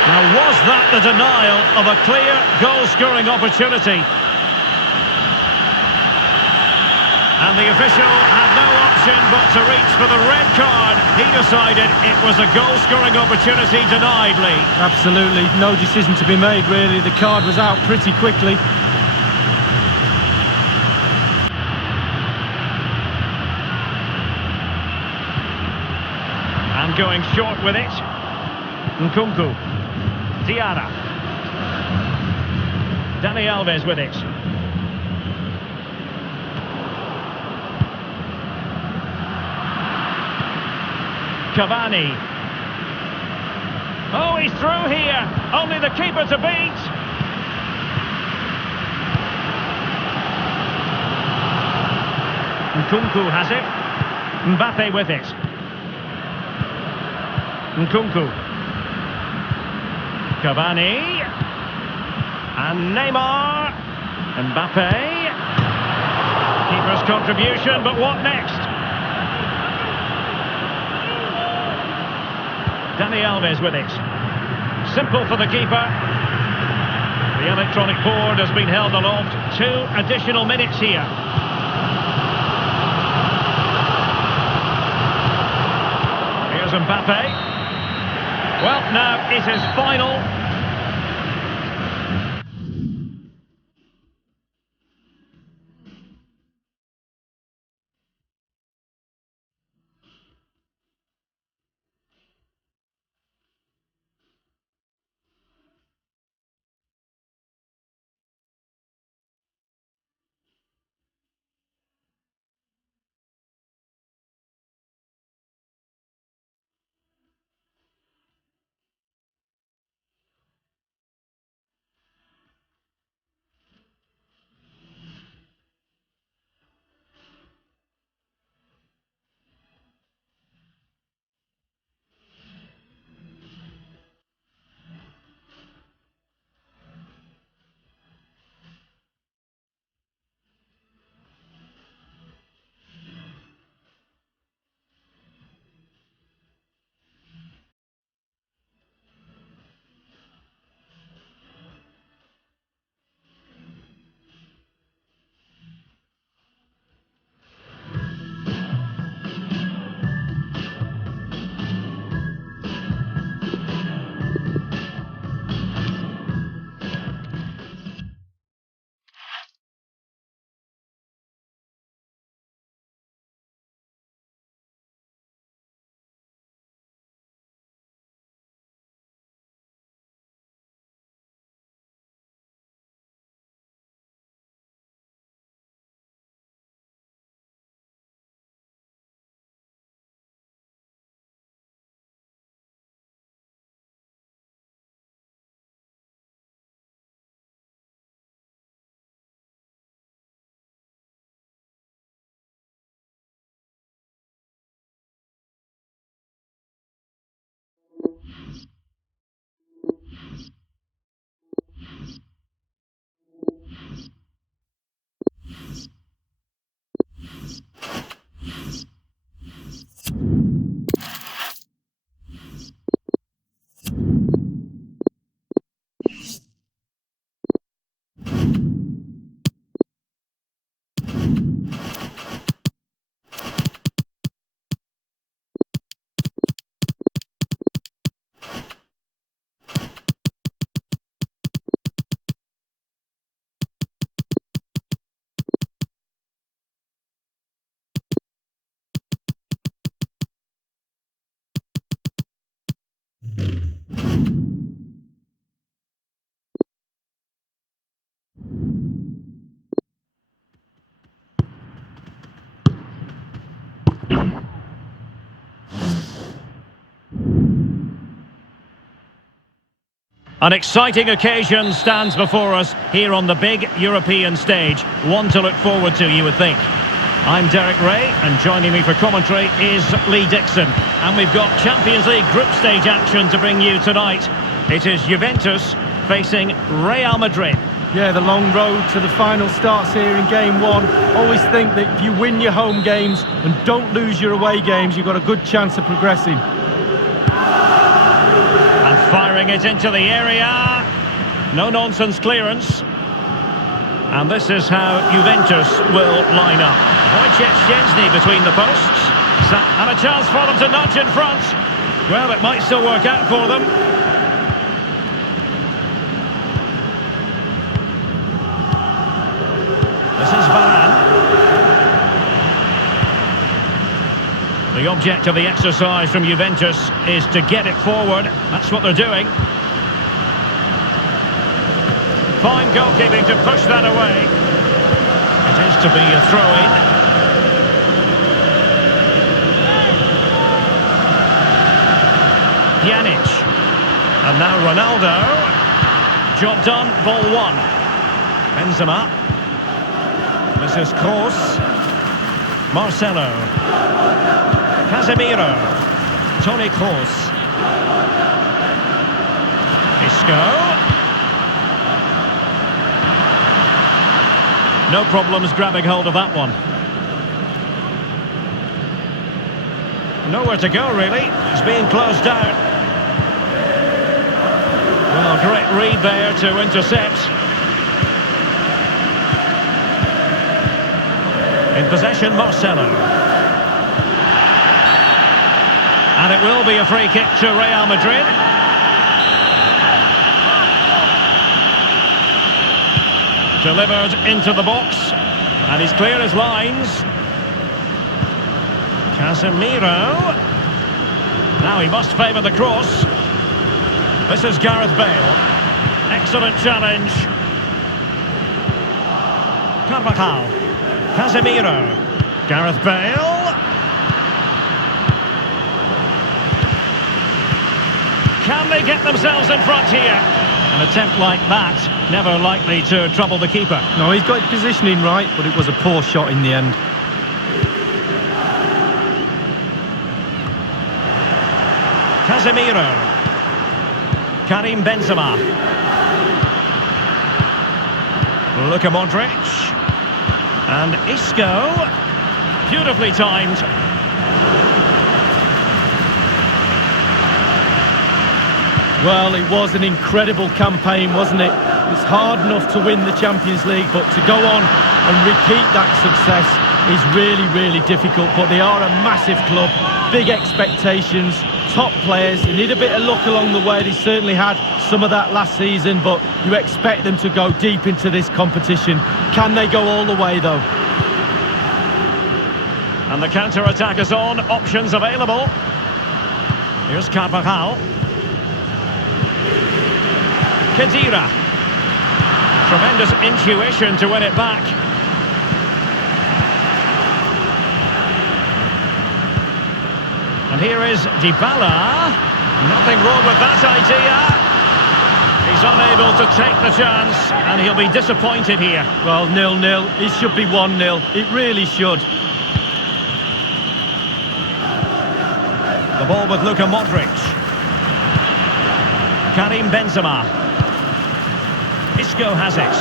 Now, was that the denial of a clear goal-scoring opportunity? And the official had no option but to reach for the red card. He decided it was a goal-scoring opportunity denied, Lee. Absolutely. No decision to be made, really. The card was out pretty quickly. And going short with it. Nkunku. Diarra. Dani Alves with it. Cavani. Oh, he's through here. Only the keeper to beat. Nkunku has it. Mbappe with it. Nkunku. Cavani. And Neymar. Mbappe. Keeper's contribution, but what next? Dani Alves with it. Simple for the keeper. The electronic board has been held aloft. 2 additional minutes here. Here's Mbappe. Well, now it is final. An exciting occasion stands before us here on the big European stage. One to look forward to, you would think. I'm Derek Ray, and joining me for commentary is Lee Dixon. And we've got Champions League group stage action to bring you tonight. It is Juventus facing Real Madrid. Yeah, the long road to the final starts here in game one. Always think that if you win your home games and don't lose your away games, you've got a good chance of progressing. Firing it into the area. No-nonsense clearance. And this is how Juventus will line up. Szczęsny between the posts. And a chance for them to nudge in front. Well, it might still work out for them. This is Varane. The object of the exercise from Juventus is to get it forward. That's what they're doing. Fine goalkeeping to push that away. It is to be a throw-in. Pjanic. And now Ronaldo. Job done, ball one. Benzema. This is Kroos. Marcelo. Casemiro. Toni Kroos. Isco. No problems grabbing hold of that one. Nowhere to go, really. It's being closed down. Well, great read there to intercept. In possession, Marcelo. And it will be a free kick to Real Madrid. Delivered into the box. And he's clear his lines. Casemiro. Now he must favour the cross. This is Gareth Bale. Excellent challenge. Carvajal. Casemiro. Gareth Bale. Can they get themselves in front here? An attempt like that, never likely to trouble the keeper. No, he's got his positioning right, but it was a poor shot in the end. Casemiro. Karim Benzema. Luka Modric. And Isco. Beautifully timed. Well, it was an incredible campaign, wasn't it? It's hard enough to win the Champions League, but to go on and repeat that success is really, really difficult. But they are a massive club, big expectations, top players. They need a bit of luck along the way. They certainly had some of that last season, but you expect them to go deep into this competition. Can they go all the way, though? And the counter-attack is on, options available. Here's Carvajal. Khedira. Tremendous intuition to win it back. And here is Dybala. Nothing wrong with that idea. He's unable to take the chance, and he'll be disappointed here. Well, 0-0. It should be 1-0. It really should. The ball with Luka Modric. Karim Benzema. Isco has it.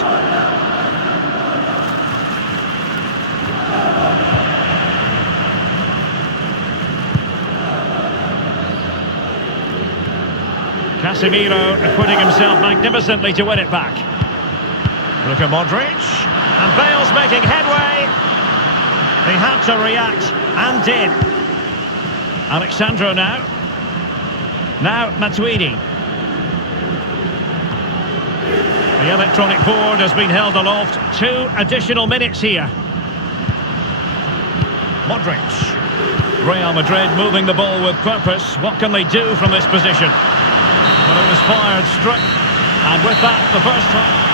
Casemiro acquitting himself magnificently to win it back. Luka Modric. And Bale's making headway. He had to react and did. Alexandro now. Now Matuidi. The electronic board has been held aloft. 2 additional minutes here. Modric. Real Madrid moving the ball with purpose. What can they do from this position? Well, it was fired straight. And with that, the first try.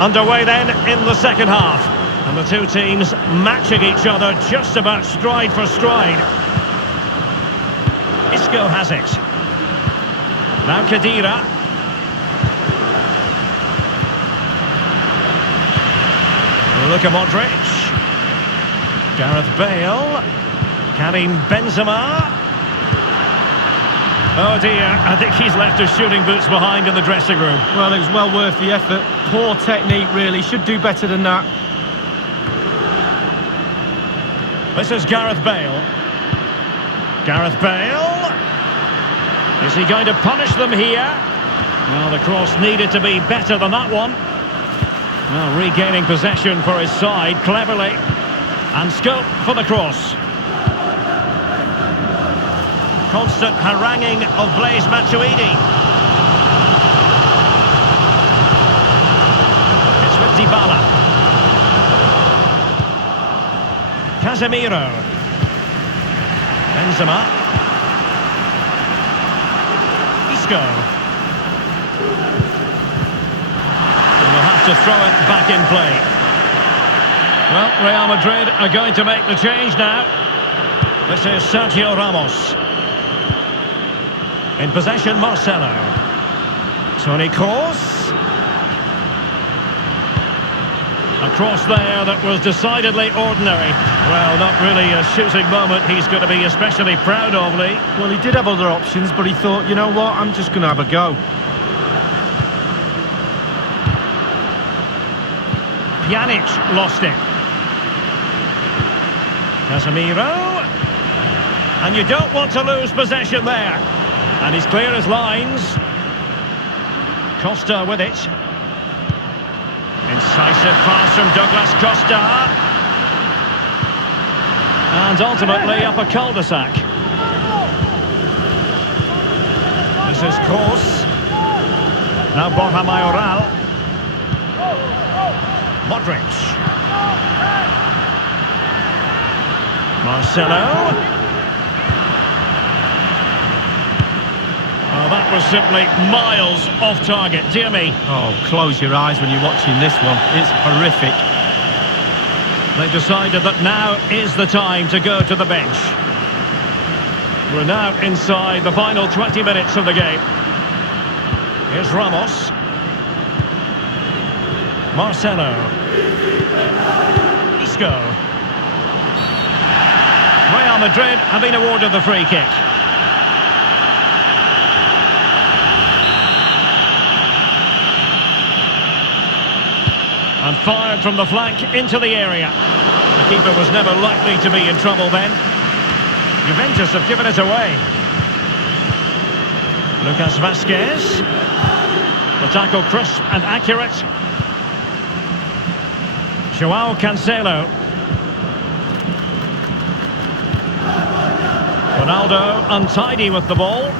Underway then in the second half. And the two teams matching each other just about stride for stride. Isco has it. Now Khedira. Luka Modric. Gareth Bale. Karim Benzema. Oh dear, I think he's left his shooting boots behind in the dressing room. Well, it was well worth the effort. Poor technique, really. Should do better than that. This is Gareth Bale. Gareth Bale. Is he going to punish them here? Well, the cross needed to be better than that one. Well, regaining possession for his side cleverly. And scope for the cross. Constant haranguing of Blaise Matuidi. It's with Dybala. Casemiro. Benzema. Isco. And they'll have to throw it back in play. Well, Real Madrid are going to make the change now. This is Sergio Ramos. In possession, Marcelo. Toni Kroos. A cross there that was decidedly ordinary. Well, not really a shooting moment he's going to be especially proud of, Lee. Well, he did have other options, but he thought, you know what, I'm just going to have a go. Pjanic lost it. Casemiro. And you don't want to lose possession there. And he's clear as lines. Costa with it. Incisive pass from Douglas Costa. And ultimately up a cul-de-sac. This is Kroos. Now Borja Mayoral. Modric. Marcelo. Oh, that was simply miles off target, dear me. Oh, close your eyes when you're watching this one. It's horrific. They decided that now is the time to go to the bench. We're now inside the final 20 minutes of the game. Here's Ramos. Marcelo. Isco. Real Madrid have been awarded the free kick. And fired from the flank into the area. The keeper was never likely to be in trouble then. Juventus have given it away. Lucas Vazquez. The tackle crisp and accurate. Joao Cancelo. Ronaldo untidy with the ball.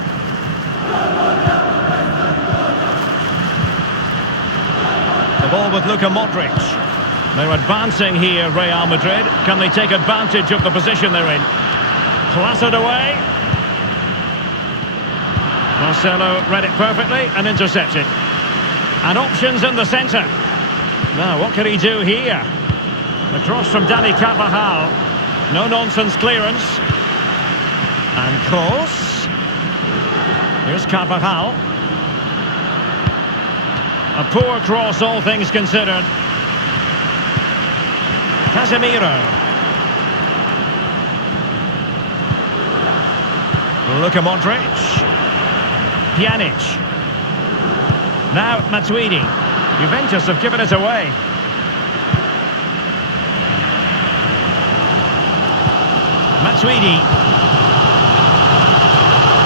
The ball with Luka Modric. They're advancing here, Real Madrid. Can they take advantage of the position they're in? Clattered away. Marcelo read it perfectly and intercepted. And options in the centre. Now, what can he do here? The cross from Dani Carvajal. No-nonsense clearance. And Kroos. Here's Carvajal. A poor cross, all things considered. Casemiro. Luka Modric. Pjanic. Now Matuidi. Juventus have given it away. Matuidi.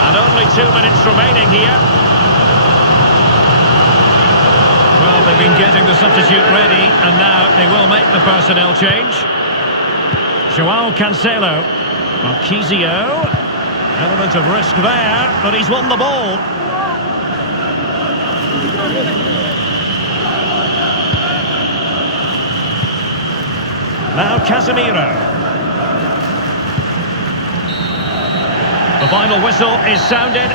And only 2 minutes remaining here. Well, they've been getting the substitute ready, and now they will make the personnel change. Joao Cancelo. Marquisio. Element of risk there, but he's won the ball. Now Casemiro. The final whistle is sounded.